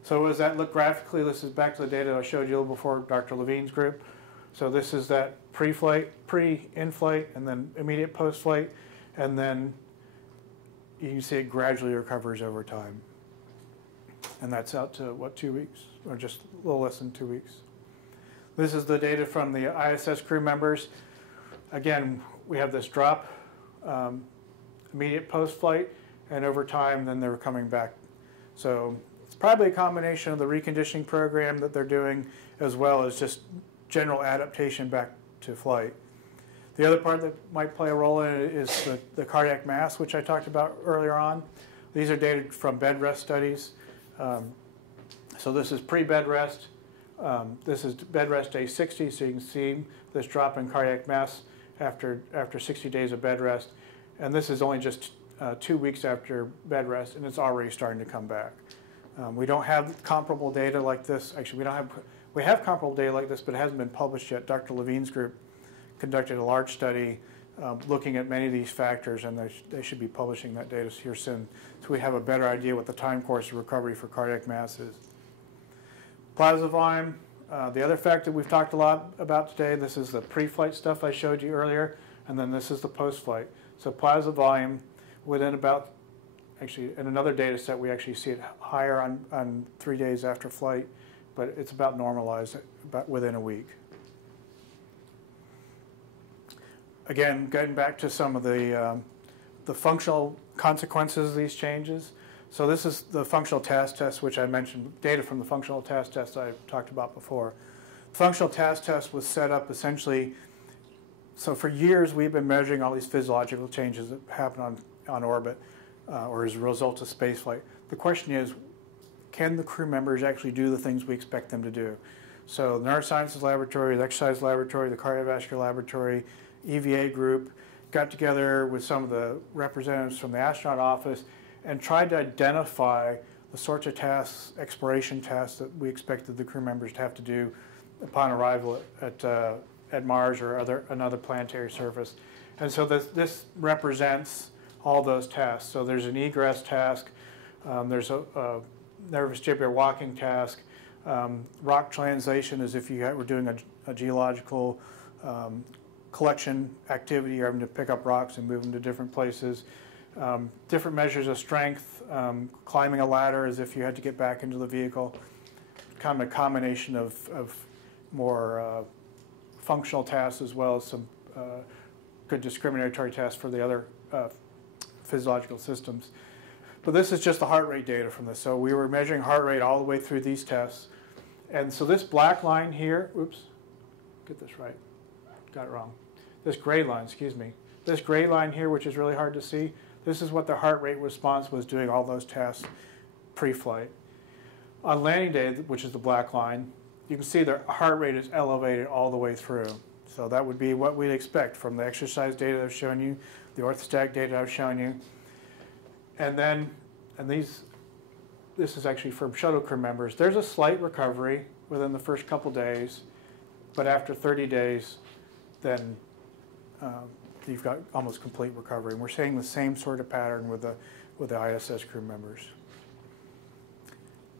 So as that look graphically, this is back to the data I showed you a little before, Dr. Levine's group. So this is that pre-flight, pre-in-flight, and then immediate post-flight, and then you can see it gradually recovers over time. And that's out to, what, 2 weeks? Or just a little less than 2 weeks. This is the data from the ISS crew members. Again, we have this drop, immediate post-flight, and over time, then they're coming back. So it's probably a combination of the reconditioning program that they're doing, as well as just general adaptation back to flight. The other part that might play a role in it is the cardiac mass, which I talked about earlier on. These are data from bed rest studies. So this is pre-bed rest. This is bed rest day 60, so you can see this drop in cardiac mass after 60 days of bed rest. And this is only just 2 weeks after bed rest, and it's already starting to come back. We don't have comparable data like this. Actually, we have comparable data like this, but it hasn't been published yet. Dr. Levine's group conducted a large study looking at many of these factors, and they should be publishing that data here soon, so we have a better idea what the time course of recovery for cardiac mass is. Plasma volume, the other factor we've talked a lot about today, this is the pre-flight stuff I showed you earlier, and then this is the post-flight. So plasma volume within about, actually in another data set we actually see it higher on 3 days after flight, but it's about normalized about within a week. Again, getting back to some of the functional consequences of these changes. So this is the functional task test, which I mentioned, data from the functional task test I talked about before. The functional task test was set up essentially, so for years we've been measuring all these physiological changes that happen on orbit or as a result of spaceflight. The question is, can the crew members actually do the things we expect them to do? So the neurosciences laboratory, the exercise laboratory, the cardiovascular laboratory, EVA group got together with some of the representatives from the astronaut office and tried to identify the sorts of tasks, exploration tasks that we expected the crew members to have to do upon arrival at Mars or another planetary surface. And so this represents all those tasks. So there's an egress task, there's a nervous vestibular walking task, rock translation as if you were doing a geological collection activity, you're having to pick up rocks and move them to different places. Different measures of strength, climbing a ladder as if you had to get back into the vehicle. Kind of a combination of more functional tasks as well as some good discriminatory tests for the other physiological systems. But this is just the heart rate data from this. So we were measuring heart rate all the way through these tests. And so this black line here, oops, get this right, got it wrong. This gray line, excuse me. This gray line here, which is really hard to see, this is what the heart rate response was doing all those tests pre-flight. On landing day, which is the black line, you can see their heart rate is elevated all the way through. So that would be what we'd expect from the exercise data I've shown you, the orthostatic data I've shown you. And then, this is actually from shuttle crew members. There's a slight recovery within the first couple days, but after 30 days, then you've got almost complete recovery. And we're seeing the same sort of pattern with the ISS crew members.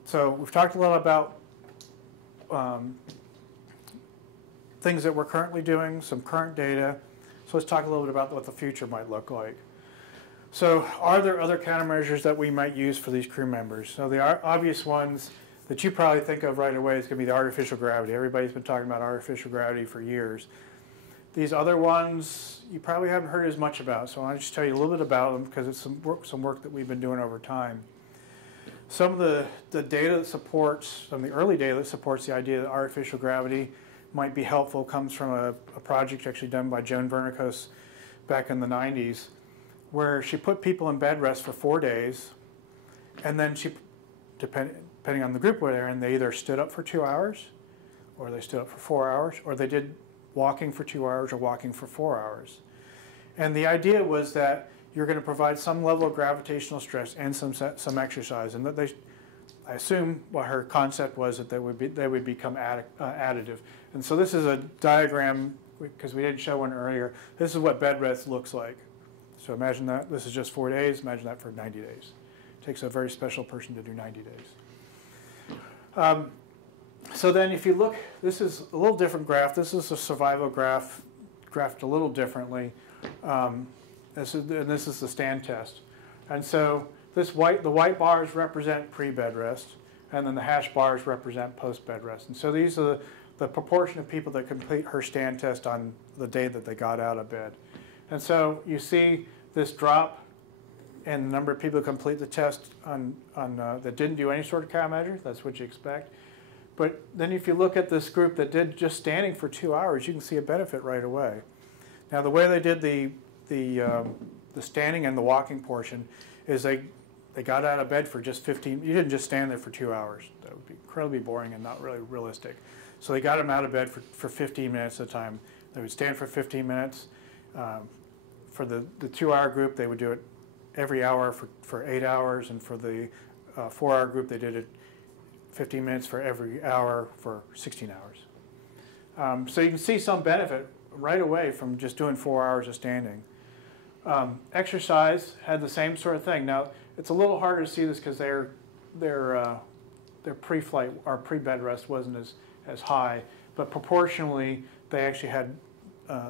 So we've talked a lot about things that we're currently doing, some current data. So let's talk a little bit about what the future might look like. So are there other countermeasures that we might use for these crew members? So the obvious ones that you probably think of right away is going to be the artificial gravity. Everybody's been talking about artificial gravity for years. These other ones you probably haven't heard as much about, so I'll just tell you a little bit about them because it's some work that we've been doing over time. Some of the data that supports, some of the early data that supports the idea that artificial gravity might be helpful comes from a project actually done by Joan Vernikos back in the 90s, where she put people in bed rest for 4 days, and then she, depending on the group where they're in, they either stood up for 2 hours, or they stood up for 4 hours, or they did walking for 2 hours or walking for 4 hours. And the idea was that you're going to provide some level of gravitational stress and some exercise, and that I assume what her concept was that they would become additive. And so this is a diagram, because we didn't show one earlier. This is what bed rest looks like. So imagine that this is just 4 days. Imagine that for 90 days. It takes a very special person to do 90 days. So then if you look, this is a little different graph. This is a survival graph, graphed a little differently. This is the stand test. And so the white bars represent pre-bed rest, and then the hash bars represent post-bed rest. And so these are the proportion of people that complete her stand test on the day that they got out of bed. And so you see this drop in the number of people who complete the test that didn't do any sort of countermeasure. That's what you expect. But then if you look at this group that did just standing for 2 hours, you can see a benefit right away. Now the way they did the standing and the walking portion is they got out of bed for just 15. You didn't just stand there for 2 hours. That would be incredibly boring and not really realistic. So they got them out of bed for 15 minutes at a time. They would stand for 15 minutes. For the 2 hour group, they would do it every hour for 8 hours, and for the 4 hour group, they did it 15 minutes for every hour for 16 hours. So you can see some benefit right away from just doing 4 hours of standing. Exercise had the same sort of thing. Now it's a little harder to see this because their pre-flight or pre-bed rest wasn't as high, but proportionally they actually had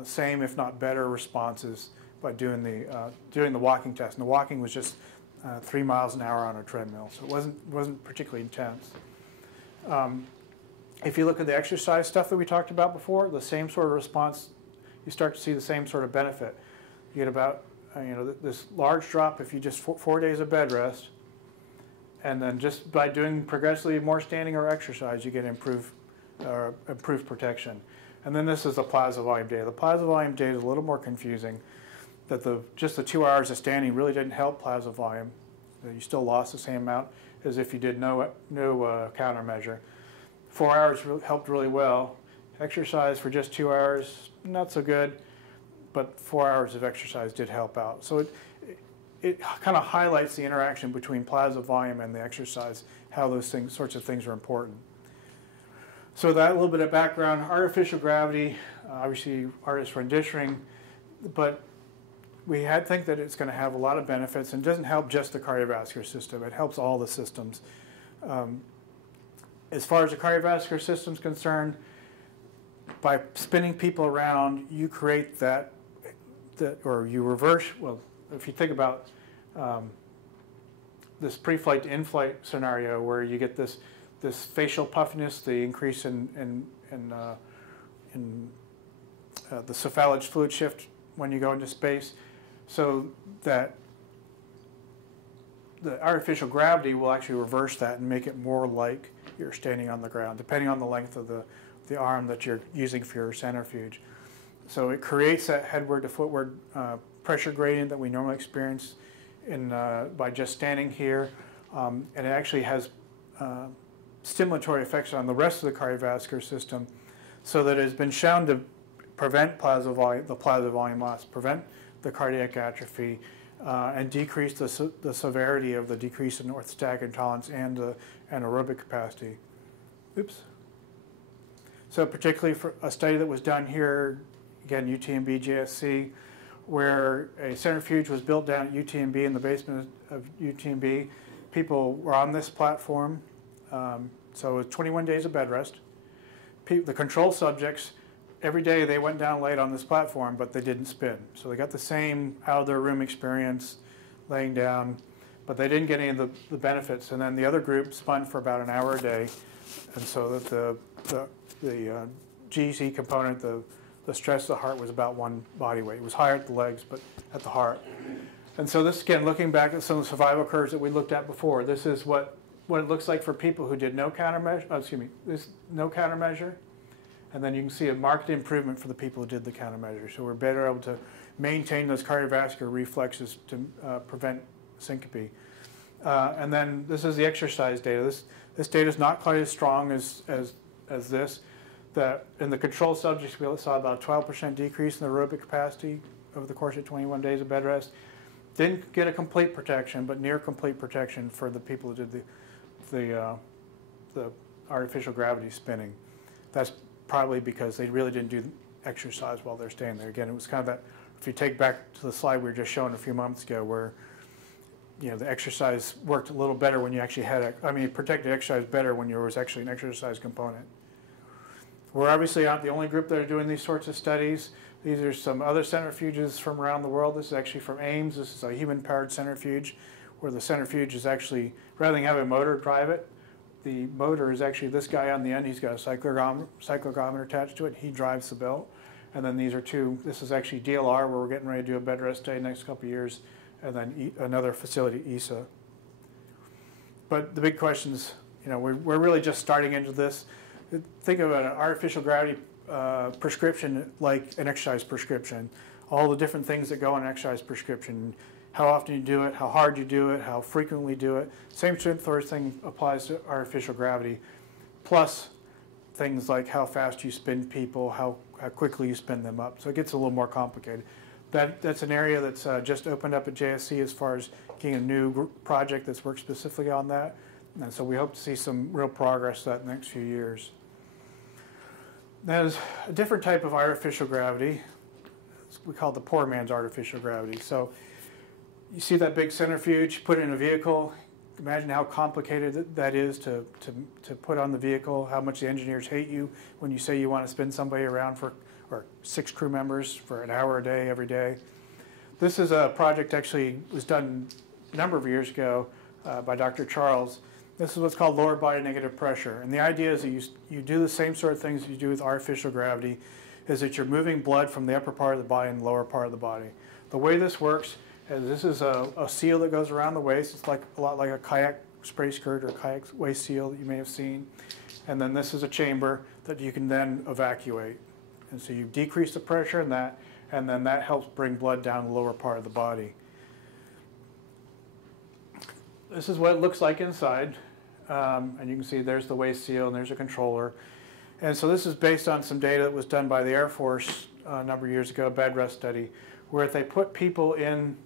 same if not better responses by doing the walking test. And the walking was just 3 miles an hour on a treadmill, so it wasn't particularly intense. If you look at the exercise stuff that we talked about before, the same sort of response, you start to see the same sort of benefit. You get about this large drop if you just 4 days of bed rest, and then just by doing progressively more standing or exercise, you get improved protection. And then this is the plasma volume data. The plasma volume data is a little more confusing. That just the 2 hours of standing really didn't help plasma volume. You still lost the same amount as if you did no countermeasure. 4 hours helped really well. Exercise for just 2 hours, not so good, but 4 hours of exercise did help out. So it kind of highlights the interaction between plasma volume and the exercise, how those sorts of things are important. So that little bit of background, artificial gravity, obviously artist renditioning, but we think that it's going to have a lot of benefits, and doesn't help just the cardiovascular system. It helps all the systems. As far as the cardiovascular system is concerned, by spinning people around, you create or you reverse, well, if you think about this pre-flight to in-flight scenario where you get this facial puffiness, the increase in the cephalad fluid shift when you go into space, so that the artificial gravity will actually reverse that and make it more like you're standing on the ground, depending on the length of the arm that you're using for your centrifuge. So it creates that headward to footward pressure gradient that we normally experience by just standing here, and it actually has stimulatory effects on the rest of the cardiovascular system, so that it has been shown to prevent the plasma volume loss, prevent the cardiac atrophy, and decrease the severity of the decrease in orthostatic intolerance and the aerobic capacity. Oops. So particularly for a study that was done here, again, UTMB JSC, where a centrifuge was built down at UTMB in the basement of UTMB. People were on this platform, so it was 21 days of bed rest. The control subjects, every day they went down late on this platform, but they didn't spin. So they got the same out-of-their-room experience, laying down, but they didn't get any of the benefits. And then the other group spun for about an hour a day, and so that the GC component, the stress of the heart was about 1 body weight. It was higher at the legs, but at the heart. And so this, again, looking back at some of the survival curves that we looked at before, this is what it looks like for people who did no countermeasure, no countermeasure. And then you can see a marked improvement for the people who did the countermeasure. So we're better able to maintain those cardiovascular reflexes to prevent syncope. And then this is the exercise data. This data is not quite as strong as this. That in the control subjects, we saw about a 12% decrease in the aerobic capacity over the course of 21 days of bed rest. Didn't get a complete protection, but near complete protection for the people who did the artificial gravity spinning. That's probably because they really didn't do exercise while they're staying there. Again, it was kind of that, if you take back to the slide we were just showing a few months ago where the exercise worked a little better when you actually had it protected exercise better when there was actually an exercise component. We're obviously not the only group that are doing these sorts of studies. These are some other centrifuges from around the world. This is actually from Ames. This is a human-powered centrifuge where the centrifuge is actually, rather than have a motor drive it, the motor is actually this guy on the end. He's got a cyclogometer attached to it. He drives the belt. And then these are two. This is actually DLR, where we're getting ready to do a bed rest day next couple of years, and then another facility, ESA. But the big question is, we're really just starting into this. Think of an artificial gravity prescription like an exercise prescription. All the different things that go in an exercise prescription. How often you do it, how hard you do it, how frequently you do it. Same sort of thing applies to artificial gravity. Plus things like how fast you spin people, how quickly you spin them up. So it gets a little more complicated. That's an area that's just opened up at JSC as far as getting a new project that's worked specifically on that. And so we hope to see some real progress that in the next few years. There's a different type of artificial gravity. We call it the poor man's artificial gravity. So you see that big centrifuge, you put it in a vehicle. Imagine how complicated that is to put on the vehicle, how much the engineers hate you when you say you want to spin somebody around or 6 crew members for an hour a day, every day. This is a project actually was done a number of years ago by Dr. Charles. This is what's called lower body negative pressure. And the idea is that you do the same sort of things you do with artificial gravity, is that you're moving blood from the upper part of the body and the lower part of the body. The way this works is this is a seal that goes around the waist. It's a lot like a kayak spray skirt or kayak waist seal that you may have seen. And then this is a chamber that you can then evacuate. And so you decrease the pressure in that, and then that helps bring blood down the lower part of the body. This is what it looks like inside. And you can see there's the waist seal and there's a controller. And so this is based on some data that was done by the Air Force a number of years ago, a bed rest study, where if they put people in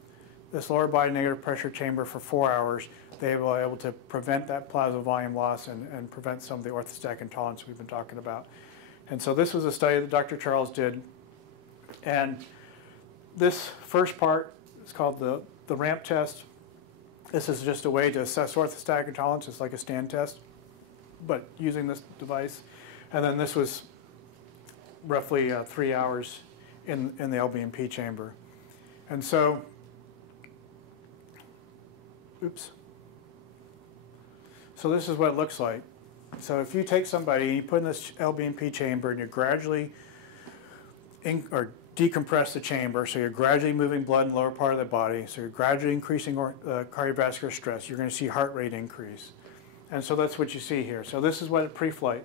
this lower body negative pressure chamber for 4 hours, they were able to prevent that plasma volume loss and prevent some of the orthostatic intolerance we've been talking about. And so this was a study that Dr. Charles did. And this first part is called the ramp test. This is just a way to assess orthostatic intolerance. It's like a stand test, but using this device. And then this was roughly 3 hours in the LBMP chamber. And so, oops. So this is what it looks like. So if you take somebody and you put in this LBMP chamber and you gradually decompress the chamber, so you're gradually moving blood in the lower part of the body, so you're gradually increasing cardiovascular stress, you're going to see heart rate increase. And so that's what you see here. So this is what pre-flight.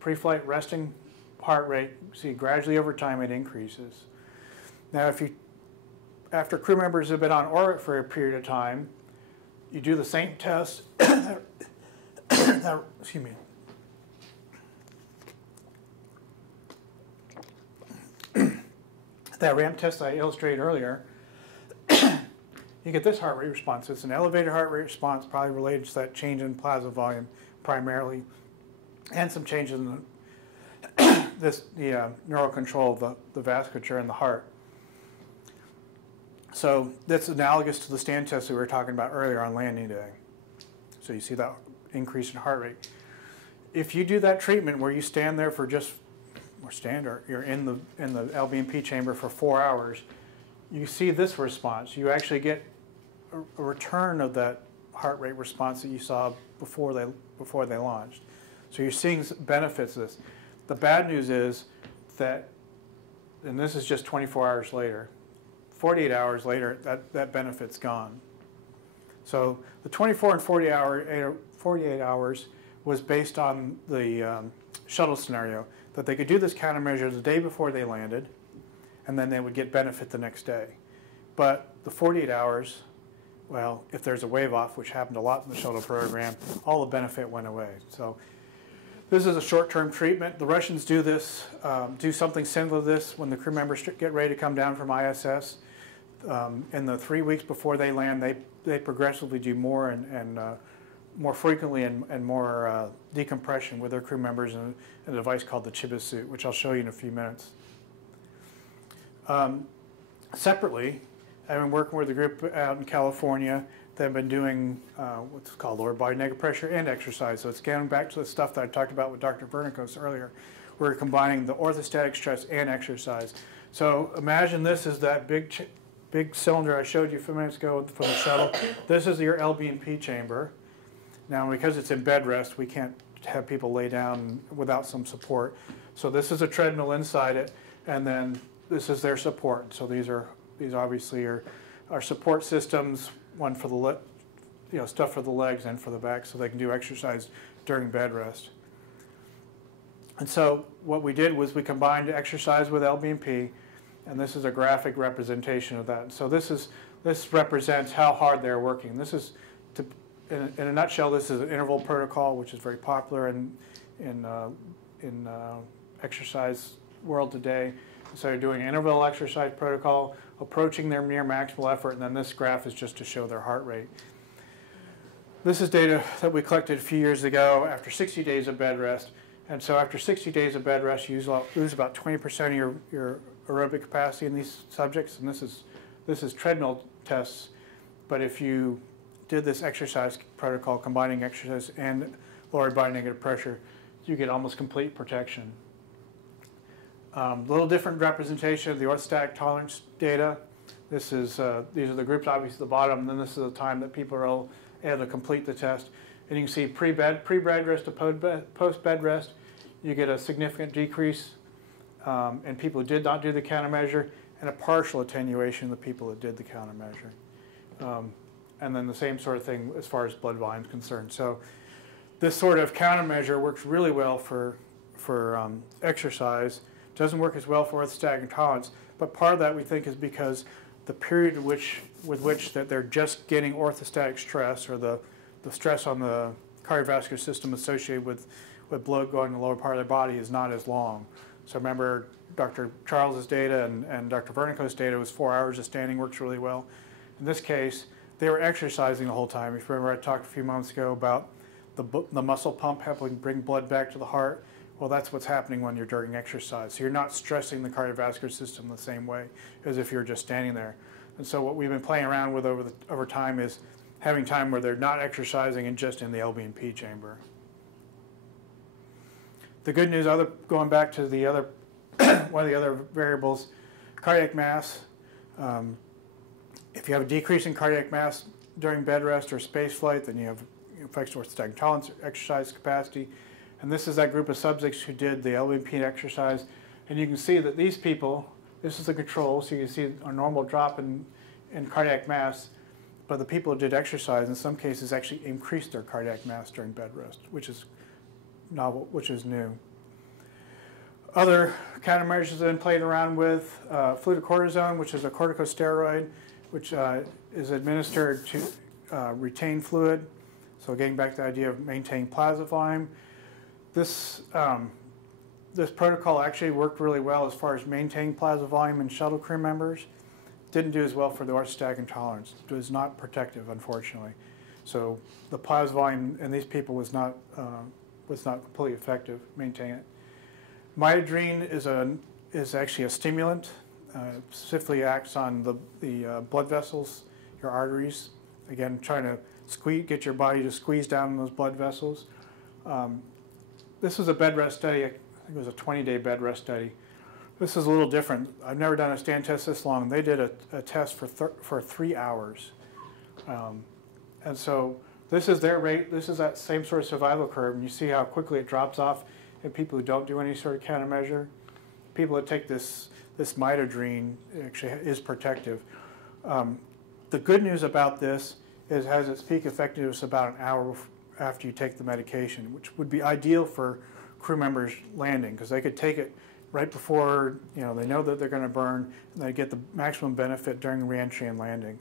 Pre-flight resting heart rate, see gradually over time it increases. Now after crew members have been on orbit for a period of time, you do the same test. Excuse me. That ramp test I illustrated earlier, you get this heart rate response. It's an elevated heart rate response, probably related to that change in plasma volume primarily, and some changes in the neural control of the vasculature in the heart. So that's analogous to the stand test that we were talking about earlier on landing day. So you see that increase in heart rate. If you do that treatment where you stand there for just, or you're in the LBMP chamber for 4 hours, you see this response. You actually get a return of that heart rate response that you saw before they launched. So you're seeing benefits of this. The bad news is that, and this is just 24 hours later, 48 hours later, that benefit's gone. So the 24 and 48 hours was based on the shuttle scenario, that they could do this countermeasure the day before they landed, and then they would get benefit the next day. But the 48 hours, well, if there's a wave off, which happened a lot in the shuttle program, all the benefit went away. So this is a short-term treatment. The Russians do this, do something similar to this when the crew members get ready to come down from ISS. In the 3 weeks before they land, they progressively do more and more frequently and more decompression with their crew members in a device called the Chibis suit, which I'll show you in a few minutes. Separately, I've been working with a group out in California that have been doing what's called lower body negative pressure and exercise. So it's getting back to the stuff that I talked about with Dr. Vernikos earlier. We're combining the orthostatic stress and exercise. So imagine this is that big cylinder I showed you a few minutes ago from the shuttle. This is your LB&P chamber. Now, because it's in bed rest, we can't have people lay down without some support. So this is a treadmill inside it, and then this is their support. So these obviously are support systems, one for the stuff for the legs and for the back, so they can do exercise during bed rest. And so what we did was we combined exercise with LB&P, and this is a graphic representation of that. So this represents how hard they're working. This is in a nutshell, this is an interval protocol, which is very popular in exercise world today. So they're doing an interval exercise protocol, approaching their near maximal effort, and then this graph is just to show their heart rate. This is data that we collected a few years ago after 60 days of bed rest. And so after 60 days of bed rest, you lose about 20% of your aerobic capacity in these subjects, and this is treadmill tests. But if you did this exercise protocol, combining exercise and lower body negative pressure, you get almost complete protection. A little different representation of the orthostatic tolerance data. These are the groups obviously at the bottom, and then this is the time that people are able to complete the test. And you can see pre-bed rest to post-bed rest, you get a significant decrease in people who did not do the countermeasure, and a partial attenuation in the people that did the countermeasure. And then the same sort of thing as far as blood volume is concerned. So this sort of countermeasure works really well for exercise. Doesn't work as well for orthostatic intolerance, but part of that we think is because the period with which that they're just getting orthostatic stress, or the stress on the cardiovascular system associated with blood going to the lower part of their body, is not as long. So remember Dr. Charles's data and Dr. Vernikos' data was 4 hours of standing works really well. In this case, they were exercising the whole time. If you remember, I talked a few months ago about the muscle pump helping bring blood back to the heart. Well, that's what's happening when you're during exercise. So you're not stressing the cardiovascular system the same way as if you're just standing there. And so what we've been playing around with over time is having time where they're not exercising and just in the LB&P chamber. The good news, going back to the other one of the other variables, cardiac mass. If you have a decrease in cardiac mass during bed rest or space flight, then you have effects of orthostatic tolerance, exercise capacity. And this is that group of subjects who did the LB&P exercise. And you can see that these people, this is the control, so you can see a normal drop in cardiac mass. But the people who did exercise, in some cases, actually increased their cardiac mass during bed rest, which is novel, which is new. Other countermeasures have been played around with. Fluticortisone, which is a corticosteroid, which is administered to retain fluid. So getting back to the idea of maintaining plasma volume. This protocol actually worked really well as far as maintaining plasma volume in shuttle crew members. Didn't do as well for the orthostatic intolerance. It was not protective, unfortunately. So the plasma volume in these people was not completely effective maintaining it. Midodrine is actually a stimulant. Specifically acts on the blood vessels, your arteries. Again, trying to get your body to squeeze down those blood vessels. This was a bed rest study. I think it was a 20-day bed rest study. This is a little different. I've never done a stand test this long. They did a test for 3 hours. And so this is their rate. This is that same sort of survival curve. And you see how quickly it drops off in people who don't do any sort of countermeasure. People that take this midodrine actually is protective. The good news about this is it has its peak effectiveness about an hour after you take the medication, which would be ideal for crew members landing, because they could take it right before, they know that they're going to burn, and they get the maximum benefit during reentry and landing,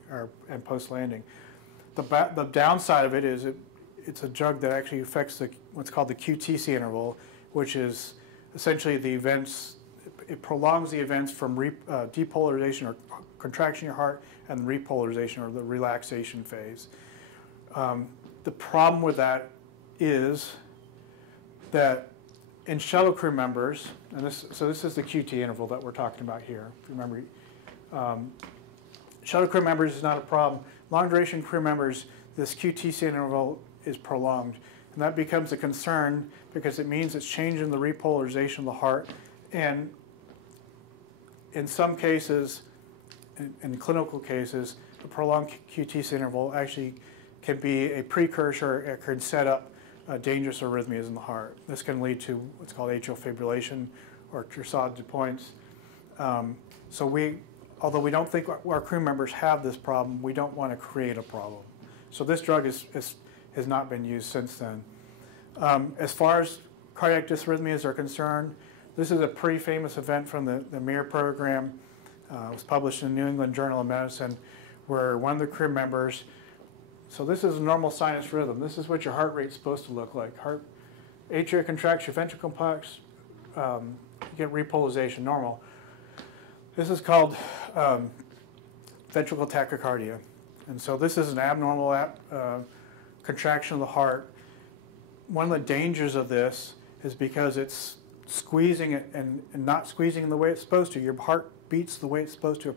and post-landing. The downside of it is it's a drug that actually affects what's called the QTc interval, which is essentially the events. It prolongs the events from depolarization or contraction of your heart and repolarization or the relaxation phase. The problem with that is that in shuttle crew members, and this is the QT interval that we're talking about here. If you remember, shuttle crew members is not a problem. Long duration crew members, this QTc interval is prolonged, and that becomes a concern because it means it's changing the repolarization of the heart, and in some cases, in clinical cases, the prolonged QTc interval actually can be a precursor. It can set up dangerous arrhythmias in the heart. This can lead to what's called atrial fibrillation or Torsades de Pointes. Although we don't think our crew members have this problem, we don't want to create a problem. So this drug has not been used since then. As far as cardiac dysrhythmias are concerned, this is a pretty famous event from the MIR program. It was published in the New England Journal of Medicine, where one of the crew members, so this is a normal sinus rhythm. This is what your heart rate's supposed to look like. Atria contracts, your ventricle complex, you get repolarization, normal. This is called ventricular tachycardia. And so this is an abnormal contraction of the heart. One of the dangers of this is because it's squeezing it and not squeezing in the way it's supposed to. Your heart beats the way it's supposed to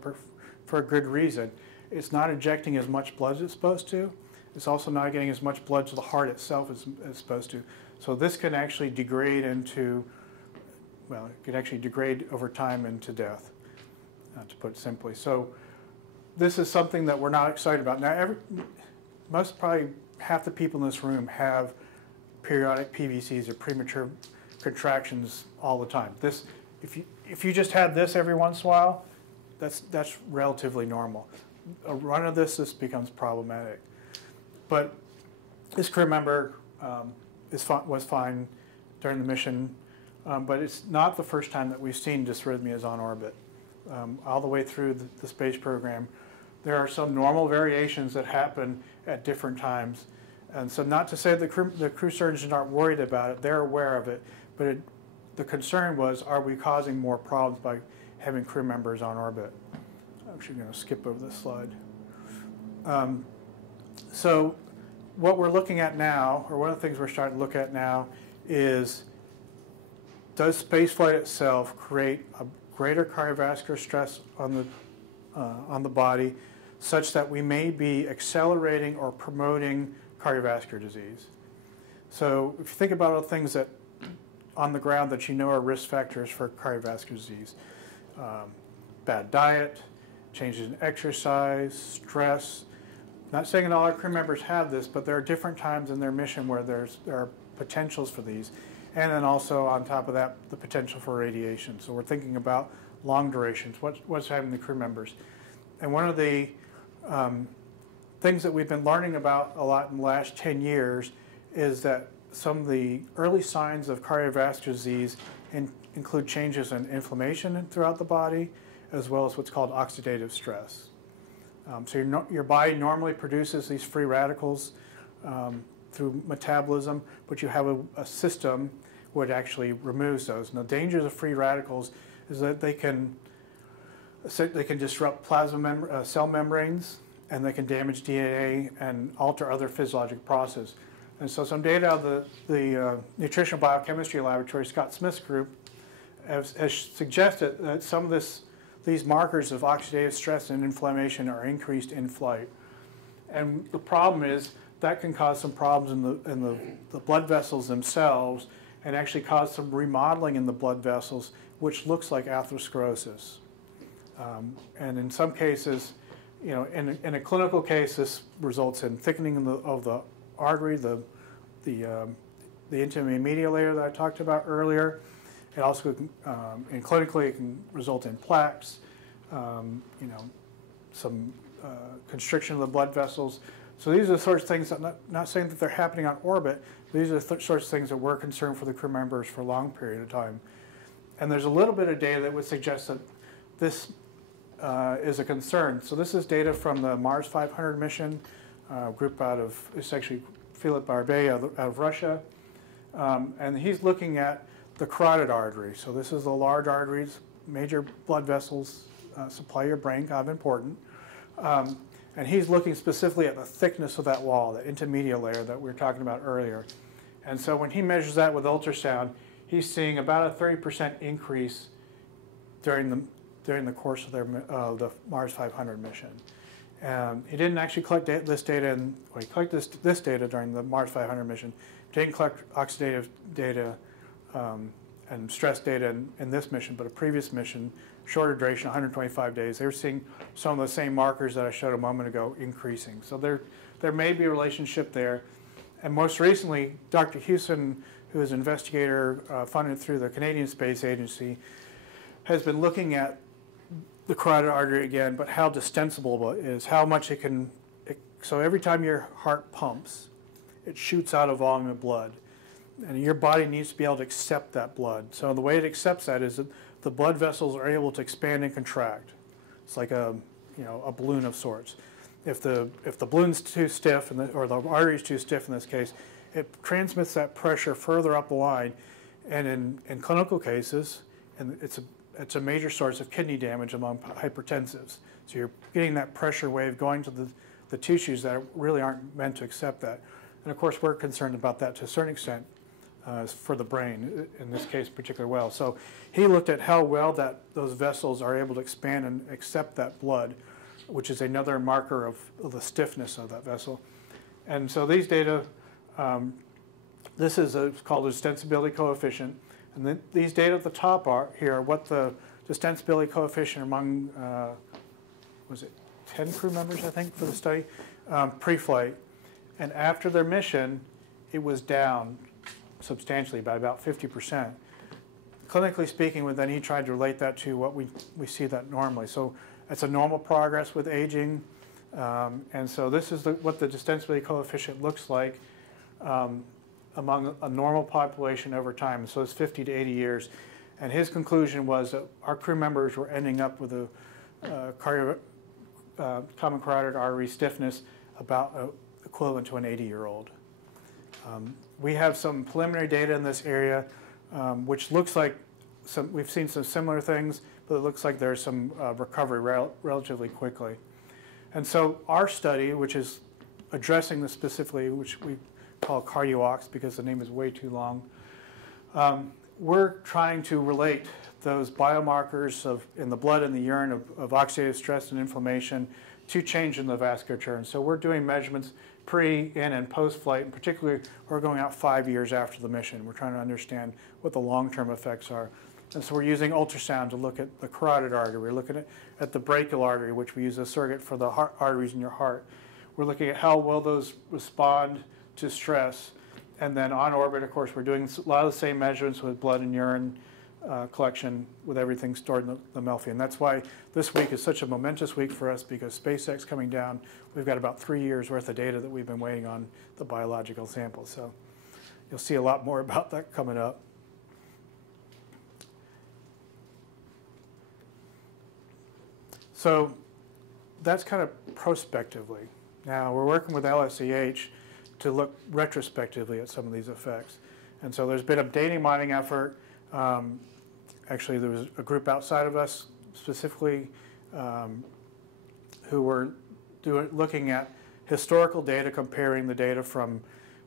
for a good reason. It's not injecting as much blood as it's supposed to. It's also not getting as much blood to the heart itself as it's supposed to. So this can actually degrade into, well, it can actually degrade over time into death, to put it simply. So this is something that we're not excited about. Now, probably half the people in this room have periodic PVCs or premature contractions all the time. If you just had this every once in a while, that's relatively normal. A run of this becomes problematic. But this crew member was fine during the mission, but it's not the first time that we've seen dysrhythmias on orbit. All the way through the space program, there are some normal variations that happen at different times. And so not to say the crew surgeons aren't worried about it, they're aware of it, but the concern was, are we causing more problems by having crew members on orbit? I'm actually going to skip over this slide. So what we're looking at now, or one of the things we're starting to look at now, is does spaceflight itself create a greater cardiovascular stress on the body such that we may be accelerating or promoting cardiovascular disease? So if you think about all the things that on the ground that you know are risk factors for cardiovascular disease, bad diet, changes in exercise, stress. Not saying that all our crew members have this, but there are different times in their mission where there are potentials for these. And then also on top of that, the potential for radiation. So we're thinking about long durations, what's happening to crew members. And one of the things that we've been learning about a lot in the last 10 years is that some of the early signs of cardiovascular disease include changes in inflammation throughout the body, as well as what's called oxidative stress. So your body normally produces these free radicals through metabolism, but you have a system which actually removes those. And the dangers of free radicals is that they can disrupt plasma cell membranes, and they can damage DNA and alter other physiologic processes. And so some data out of the nutritional biochemistry laboratory, Scott Smith's group, has suggested that some of these markers of oxidative stress and inflammation are increased in flight. And the problem is that can cause some problems in the blood vessels themselves, and actually cause some remodeling in the blood vessels, which looks like atherosclerosis. And in some cases, in a clinical case, this results in thickening of the artery, the intima media layer that I talked about earlier. It also, and clinically, it can result in plaques, some constriction of the blood vessels. So these are the sorts of things, I'm not saying that they're happening on orbit, these are the sorts of things that we're concerned for the crew members for a long period of time. And there's a little bit of data that would suggest that this is a concern. So this is data from the Mars 500 mission, group out of, it's actually Philip Barbet out of Russia. And he's looking at the carotid artery. So this is the large arteries, major blood vessels, supply your brain, kind of important. And he's looking specifically at the thickness of that wall, the intermediate layer that we were talking about earlier. And so when he measures that with ultrasound, he's seeing about a 30% increase during the course of the Mars 500 mission. He didn't actually collect this data, he collected this data during the Mars 500 mission. He didn't collect oxidative data and stress data in this mission, but a previous mission, shorter duration, 125 days. They were seeing some of the same markers that I showed a moment ago increasing. So there may be a relationship there. And most recently, Dr. Hewson, who is an investigator funded through the Canadian Space Agency, has been looking at the carotid artery again, but how distensible it is, how much it can, so every time your heart pumps, it shoots out a volume of blood. And your body needs to be able to accept that blood. So the way it accepts that is that the blood vessels are able to expand and contract. It's like a balloon of sorts. If the balloon's too stiff, or the artery's too stiff in this case, it transmits that pressure further up the line. And in clinical cases, and it's a major source of kidney damage among hypertensives. So you're getting that pressure wave going to the tissues that really aren't meant to accept that. And of course, we're concerned about that to a certain extent for the brain, in this case particularly well. So he looked at how well those vessels are able to expand and accept that blood, which is another marker of the stiffness of that vessel. And so these data, this is called a distensibility coefficient. And then these data at the top are what the distensibility coefficient among, was it 10 crew members, I think, for the study, pre-flight. And after their mission, it was down substantially by about 50%. Clinically speaking, then he tried to relate that to what we see that normally. So it's a normal progress with aging. And so this is what the distensibility coefficient looks like among a normal population over time. So it's 50 to 80 years. And his conclusion was that our crew members were ending up with a common carotid artery stiffness about equivalent to an 80-year-old. We have some preliminary data in this area, which looks like we've seen some similar things, but it looks like there's some recovery relatively quickly. And so our study, which is addressing this specifically, which we call CardioOx because the name is way too long, we're trying to relate those biomarkers in the blood and the urine of oxidative stress and inflammation to change in the vasculature. And so we're doing measurements pre, in, and post-flight, and particularly we're going out 5 years after the mission. We're trying to understand what the long-term effects are. And so we're using ultrasound to look at the carotid artery. We're looking at the brachial artery, which we use as a surrogate for the arteries in your heart. We're looking at how well those respond to stress. And then on orbit, of course, we're doing a lot of the same measurements with blood and urine collection with everything stored in the Melfi. And that's why this week is such a momentous week for us, because SpaceX coming down, we've got about 3 years worth of data that we've been waiting on the biological samples. So you'll see a lot more about that coming up. So that's kind of prospectively. Now we're working with LSEH to look retrospectively at some of these effects. And so there's been a data mining effort. Actually, there was a group outside of us specifically who were looking at historical data, comparing the data from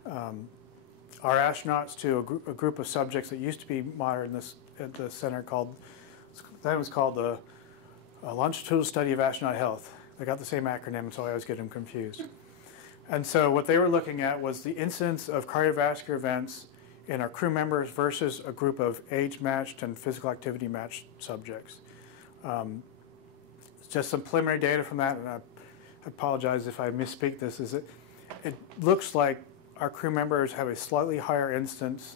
our astronauts to a group of subjects that used to be monitored at the center called the Longitudinal Study of Astronaut Health. They got the same acronym, so I always get them confused. And so what they were looking at was the incidence of cardiovascular events in our crew members versus a group of age-matched and physical activity-matched subjects. Just some preliminary data from that, and I apologize if I misspeak this, is it looks like our crew members have a slightly higher incidence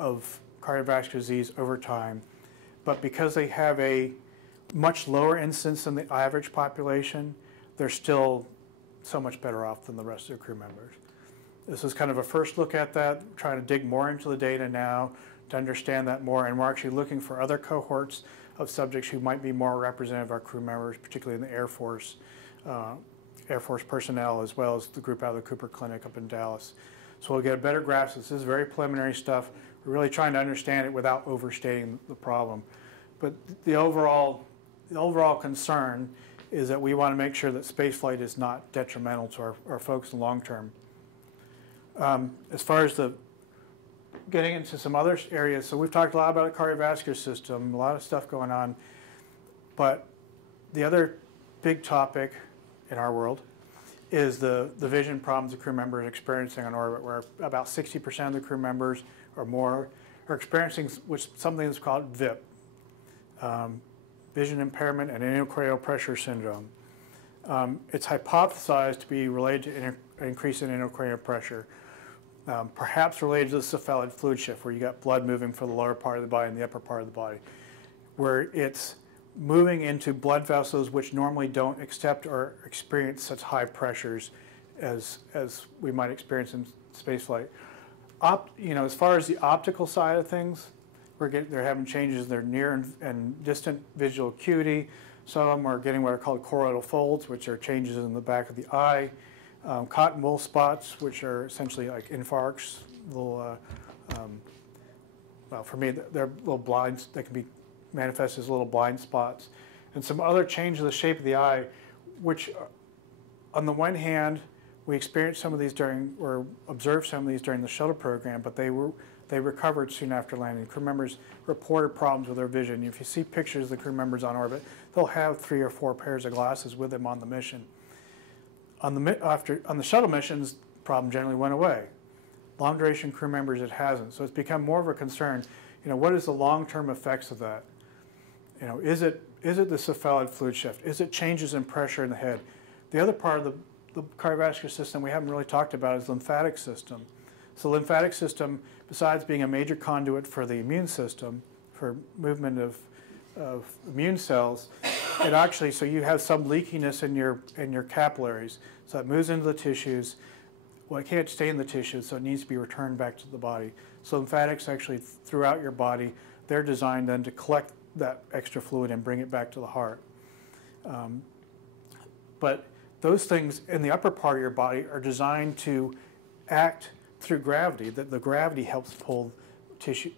of cardiovascular disease over time, but because they have a much lower incidence than the average population, they're still so much better off than the rest of the crew members. This is kind of a first look at that, trying to dig more into the data now to understand that more, and we're actually looking for other cohorts of subjects who might be more representative of our crew members, particularly in the Air Force personnel, as well as the group out of the Cooper Clinic up in Dallas. So we'll get a better grasp. This is very preliminary stuff. We're really trying to understand it without overstating the problem. But the overall concern is that we want to make sure that spaceflight is not detrimental to our folks in the long term. As far as getting into some other areas, so we've talked a lot about the cardiovascular system, a lot of stuff going on, but the other big topic in our world is the vision problems the crew members are experiencing on orbit, where about 60% of the crew members or more are experiencing something that's called VIP, vision impairment and intracranial pressure syndrome. It's hypothesized to be related to an increase in intracranial pressure, perhaps related to the cephalad fluid shift, where you got blood moving from the lower part of the body and the upper part of the body, where it's moving into blood vessels which normally don't accept or experience such high pressures as we might experience in spaceflight. As far as the optical side of things, they're having changes in their near and distant visual acuity. Some of them are getting what are called choroidal folds, which are changes in the back of the eye. Cotton wool spots, which are essentially like infarcts, little, well, for me, they're little blinds that can be manifest as little blind spots. And some other changes in the shape of the eye, which on the one hand, we experienced some of these or observed some of these during the shuttle program, but they recovered soon after landing. Crew members reported problems with their vision. If you see pictures of the crew members on orbit, they'll have 3 or 4 pairs of glasses with them on the mission. On the shuttle missions, the problem generally went away. Long duration crew members, it hasn't. So it's become more of a concern. What is the long-term effects of that? Is it the cephalad fluid shift? Is it changes in pressure in the head? The other part of the cardiovascular system we haven't really talked about is the lymphatic system. So the lymphatic system, besides being a major conduit for the immune system, for movement of immune cells, it actually, so you have some leakiness in your capillaries. So it moves into the tissues. Well, it can't stay in the tissues, so it needs to be returned back to the body. So lymphatics actually throughout your body, they're designed then to collect that extra fluid and bring it back to the heart. But those things in the upper part of your body are designed to act through gravity, that the gravity helps pull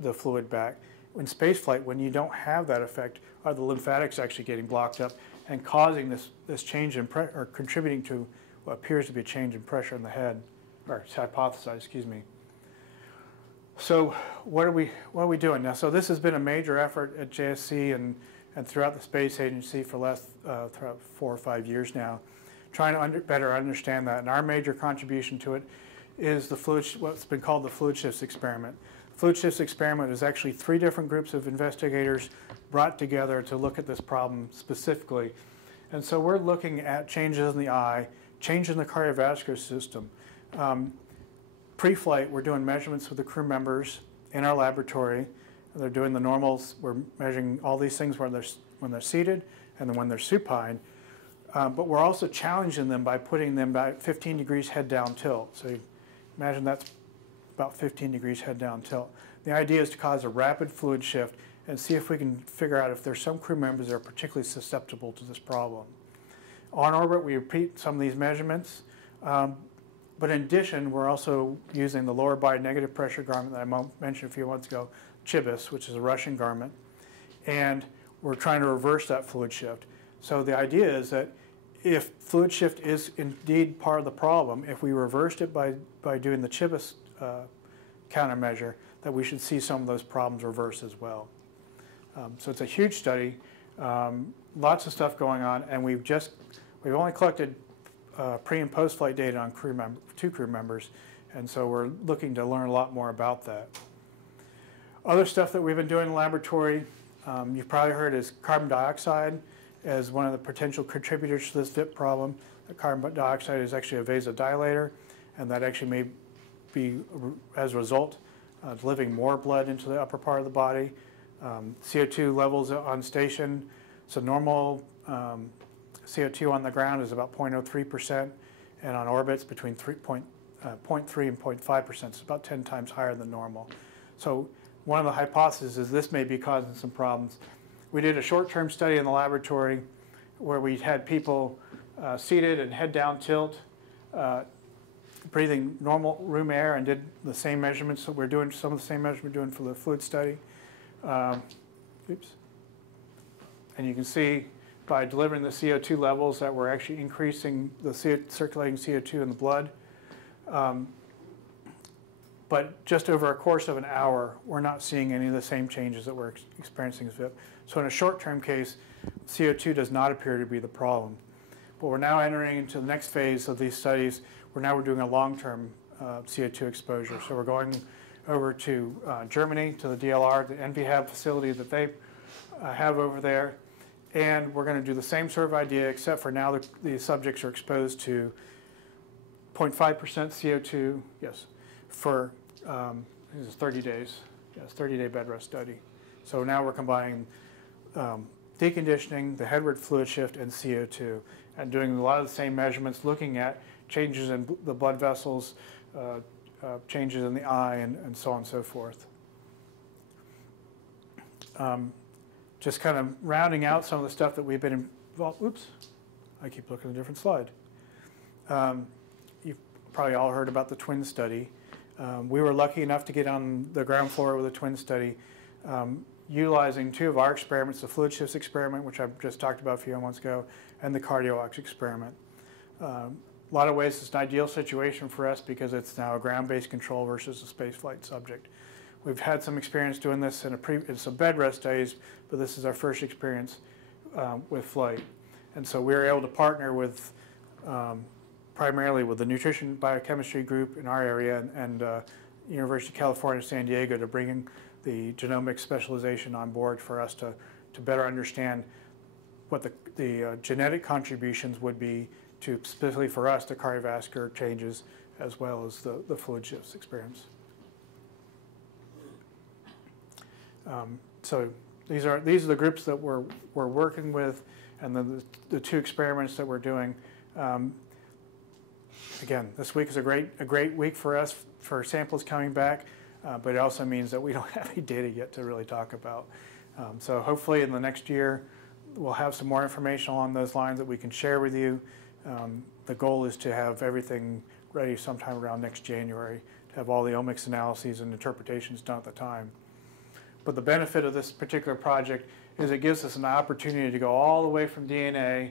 the fluid back. In spaceflight, when you don't have that effect, are the lymphatics actually getting blocked up and causing this change in pressure, or contributing to what appears to be a change in pressure in the head, or it's hypothesized, excuse me. So what are we doing now? So this has been a major effort at JSC and throughout the Space Agency for the last throughout 4 or 5 years now, trying to better understand that. And our major contribution to it is what's been called the fluid shifts experiment. The fluid shifts experiment is actually 3 different groups of investigators brought together to look at this problem specifically. And so we're looking at changes in the eye, change in the cardiovascular system. Pre-flight, we're doing measurements with the crew members in our laboratory. They're doing the normals. We're measuring all these things when they're seated and then when they're supine. But we're also challenging them by putting them about 15 degrees head down tilt. So you imagine that's about 15 degrees head down tilt. The idea is to cause a rapid fluid shift and see if we can figure out if there's some crew members that are particularly susceptible to this problem. On orbit, we repeat some of these measurements. But in addition, we're also using the lower body negative pressure garment that I mentioned a few months ago, Chibis, which is a Russian garment, and we're trying to reverse that fluid shift. So the idea is that if fluid shift is indeed part of the problem, if we reversed it by doing the Chibis countermeasure, that we should see some of those problems reverse as well. So it's a huge study, lots of stuff going on, and we've only collected pre- and post-flight data on 2 crew members, and so we're looking to learn a lot more about that. Other stuff that we've been doing in the laboratory, you've probably heard, is carbon dioxide as one of the potential contributors to this VIP problem. Carbon dioxide is actually a vasodilator, and that actually may be, as a result, delivering more blood into the upper part of the body. CO2 levels on station, so normal CO2 on the ground is about 0.03%, and on orbits between 0.3 and 0.5%. It's about 10 times higher than normal. So one of the hypotheses is this may be causing some problems. We did a short-term study in the laboratory where we had people seated and head down tilt, breathing normal room air, and did the same measurements that we're doing, some of the same measurements we're doing for the fluid study. Oops. And you can see by delivering the CO2 levels that we're actually increasing the circulating CO2 in the blood. But just over a course of an hour, we're not seeing any of the same changes that we're experiencing as VIP. So in a short-term case, CO2 does not appear to be the problem. But we're now entering into the next phase of these studies where now we're doing a long-term CO2 exposure. So we're going over to Germany, to the DLR, the NVHAB facility that they have over there. And we're going to do the same sort of idea, except for now the subjects are exposed to 0.5% CO2, yes, for this is 30 days. Yes, 30-day bed rest study. So now we're combining deconditioning, the headward fluid shift, and CO2, and doing a lot of the same measurements, looking at changes in the blood vessels, changes in the eye, and so on and so forth. Just kind of rounding out some of the stuff that we've been involved. Oops, I keep looking at a different slide. You've probably all heard about the twin study. We were lucky enough to get on the ground floor with a twin study, utilizing two of our experiments, the fluid shifts experiment, which I just talked about a few months ago, and the CardioOx experiment. A lot of ways it's an ideal situation for us because it's now a ground-based control versus a spaceflight subject. We've had some experience doing this in some bed rest days, but this is our first experience with flight. And so we were able to partner with primarily with the nutrition biochemistry group in our area and University of California, San Diego, to bring in the genomic specialization on board for us to better understand what the genetic contributions would be to, specifically for us, the cardiovascular changes as well as the fluid shifts experience. So these are the groups that we're working with, and then the two experiments that we're doing. Again, this week is a great week for us for samples coming back, but it also means that we don't have any data yet to really talk about. So hopefully in the next year we'll have some more information along those lines that we can share with you. The goal is to have everything ready sometime around next January, to have all the omics analyses and interpretations done at the time. But the benefit of this particular project is it gives us an opportunity to go all the way from DNA,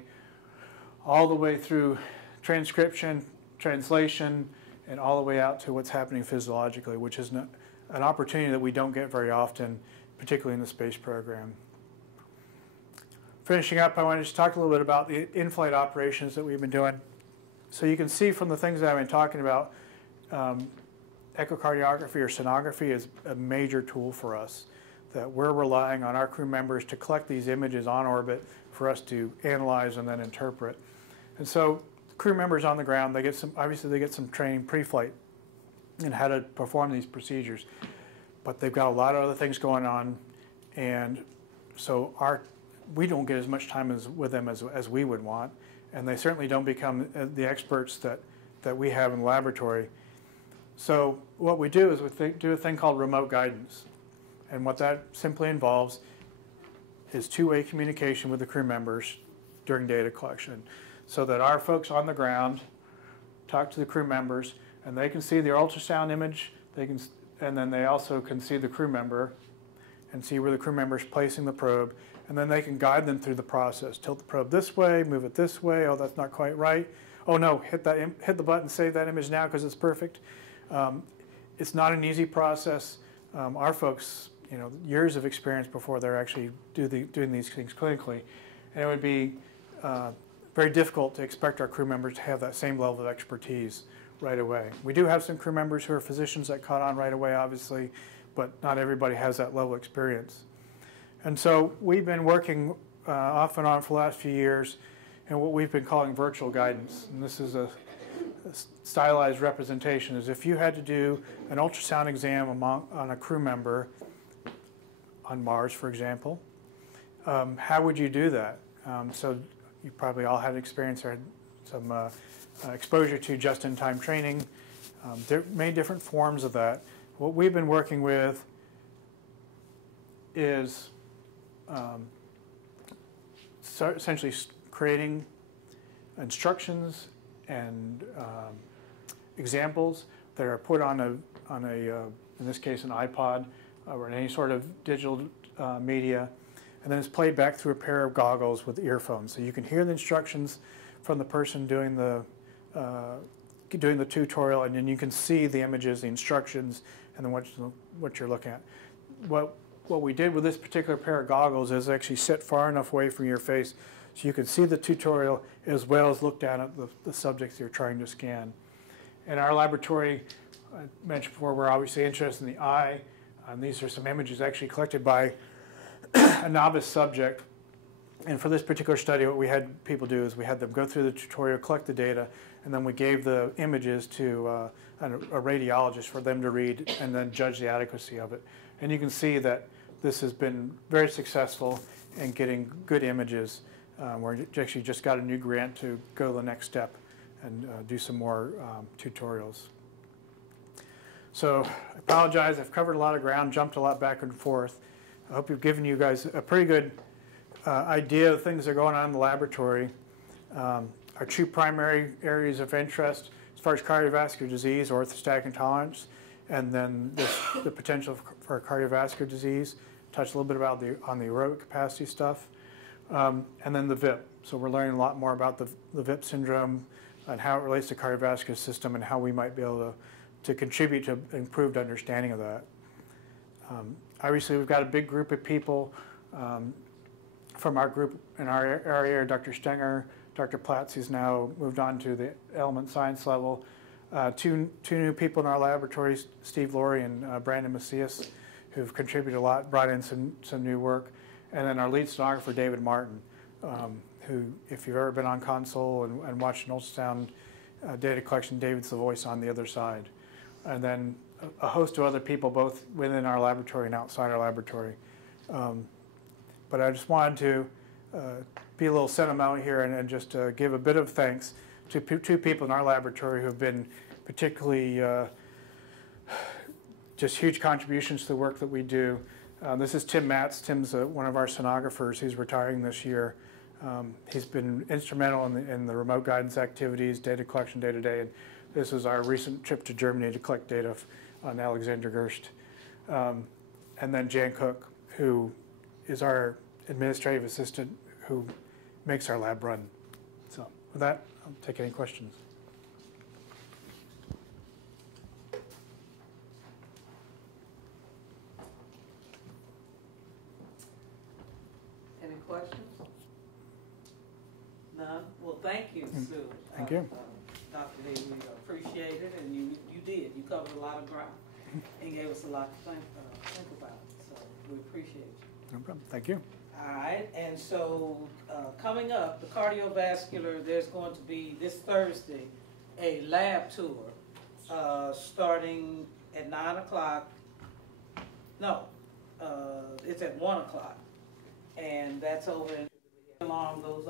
all the way through transcription, translation, and all the way out to what's happening physiologically, which is an opportunity that we don't get very often, particularly in the space program. Finishing up, I want to just talk a little bit about the in-flight operations that we've been doing. So you can see from the things that I've been talking about, echocardiography or sonography is a major tool for us, that we're relying on our crew members to collect these images on orbit for us to analyze and then interpret. And so crew members on the ground, obviously they get some training pre-flight in how to perform these procedures, but they've got a lot of other things going on, and so we don't get as much time with them as we would want, and they certainly don't become the experts that we have in the laboratory. So what we do is we do a thing called remote guidance, and what that simply involves is two-way communication with the crew members during data collection, so that our folks on the ground talk to the crew members, and they can see their ultrasound image, and then they also can see the crew member and see where the crew member is placing the probe, and then they can guide them through the process. Tilt the probe this way, move it this way, oh, that's not quite right. Oh no, hit the button, save that image now because it's perfect. It's not an easy process. Our folks, years of experience before they're actually doing these things clinically, and it would be very difficult to expect our crew members to have that same level of expertise right away. We do have some crew members who are physicians that caught on right away, obviously, but not everybody has that level of experience. And so we've been working off and on for the last few years in what we've been calling virtual guidance. And this is a stylized representation, is if you had to do an ultrasound exam on a crew member on Mars, for example, how would you do that? So you probably all had experience or had some exposure to just-in-time training, many different forms of that. What we've been working with is essentially creating instructions and examples that are put on a in this case an iPod or in any sort of digital media, and then it's played back through a pair of goggles with earphones, so you can hear the instructions from the person doing the tutorial, and then you can see the images, the instructions, and then what you're looking at. What we did with this particular pair of goggles is actually sit far enough away from your face so you can see the tutorial as well as look down at the subjects you're trying to scan. In our laboratory, I mentioned before, we're obviously interested in the eye. These are some images actually collected by a novice subject. And for this particular study, what we had people do is we had them go through the tutorial, collect the data, and then we gave the images to a radiologist for them to read and then judge the adequacy of it. And you can see that this has been very successful in getting good images. We're actually just got a new grant to go the next step and do some more tutorials. So I apologize, I've covered a lot of ground, jumped a lot back and forth. I hope we've given you guys a pretty good idea of things that are going on in the laboratory. Our two primary areas of interest as far as cardiovascular disease, orthostatic intolerance, and then the potential for cardiovascular disease. Touch a little bit about on the aerobic capacity stuff. And then the VIP. So we're learning a lot more about the VIP syndrome and how it relates to the cardiovascular system and how we might be able to contribute to improved understanding of that. Obviously, we've got a big group of people from our group in our area. Dr. Stenger, Dr. Platz, who's now moved on to the element science level. Two new people in our laboratories, Steve Laurie and Brandon Macias, who've contributed a lot, brought in some new work. And then our lead stenographer, David Martin, who, if you've ever been on console and watched an ultrasound data collection, David's the voice on the other side. And then a host of other people, both within our laboratory and outside our laboratory. But I just wanted to be a little sentimental here and just give a bit of thanks to two people in our laboratory who have been particularly just huge contributions to the work that we do. This is Tim Matz. Tim's one of our sonographers. He's retiring this year. He's been instrumental in the remote guidance activities, data collection day to day. And this is our recent trip to Germany to collect data on Alexander Gerst. And then Jan Cook, who is our administrative assistant who makes our lab run. So with that, I'll take any questions. Any questions? None? Well, thank you, Sue. Thank you. Dr. Lee, we appreciate it, and you did. You covered a lot of ground and gave us a lot to think about. So we appreciate you. No problem. Thank you. All right, and so coming up, the cardiovascular, there's going to be this Thursday a lab tour starting at 9 o'clock. No, it's at 1 o'clock, and that's over in along those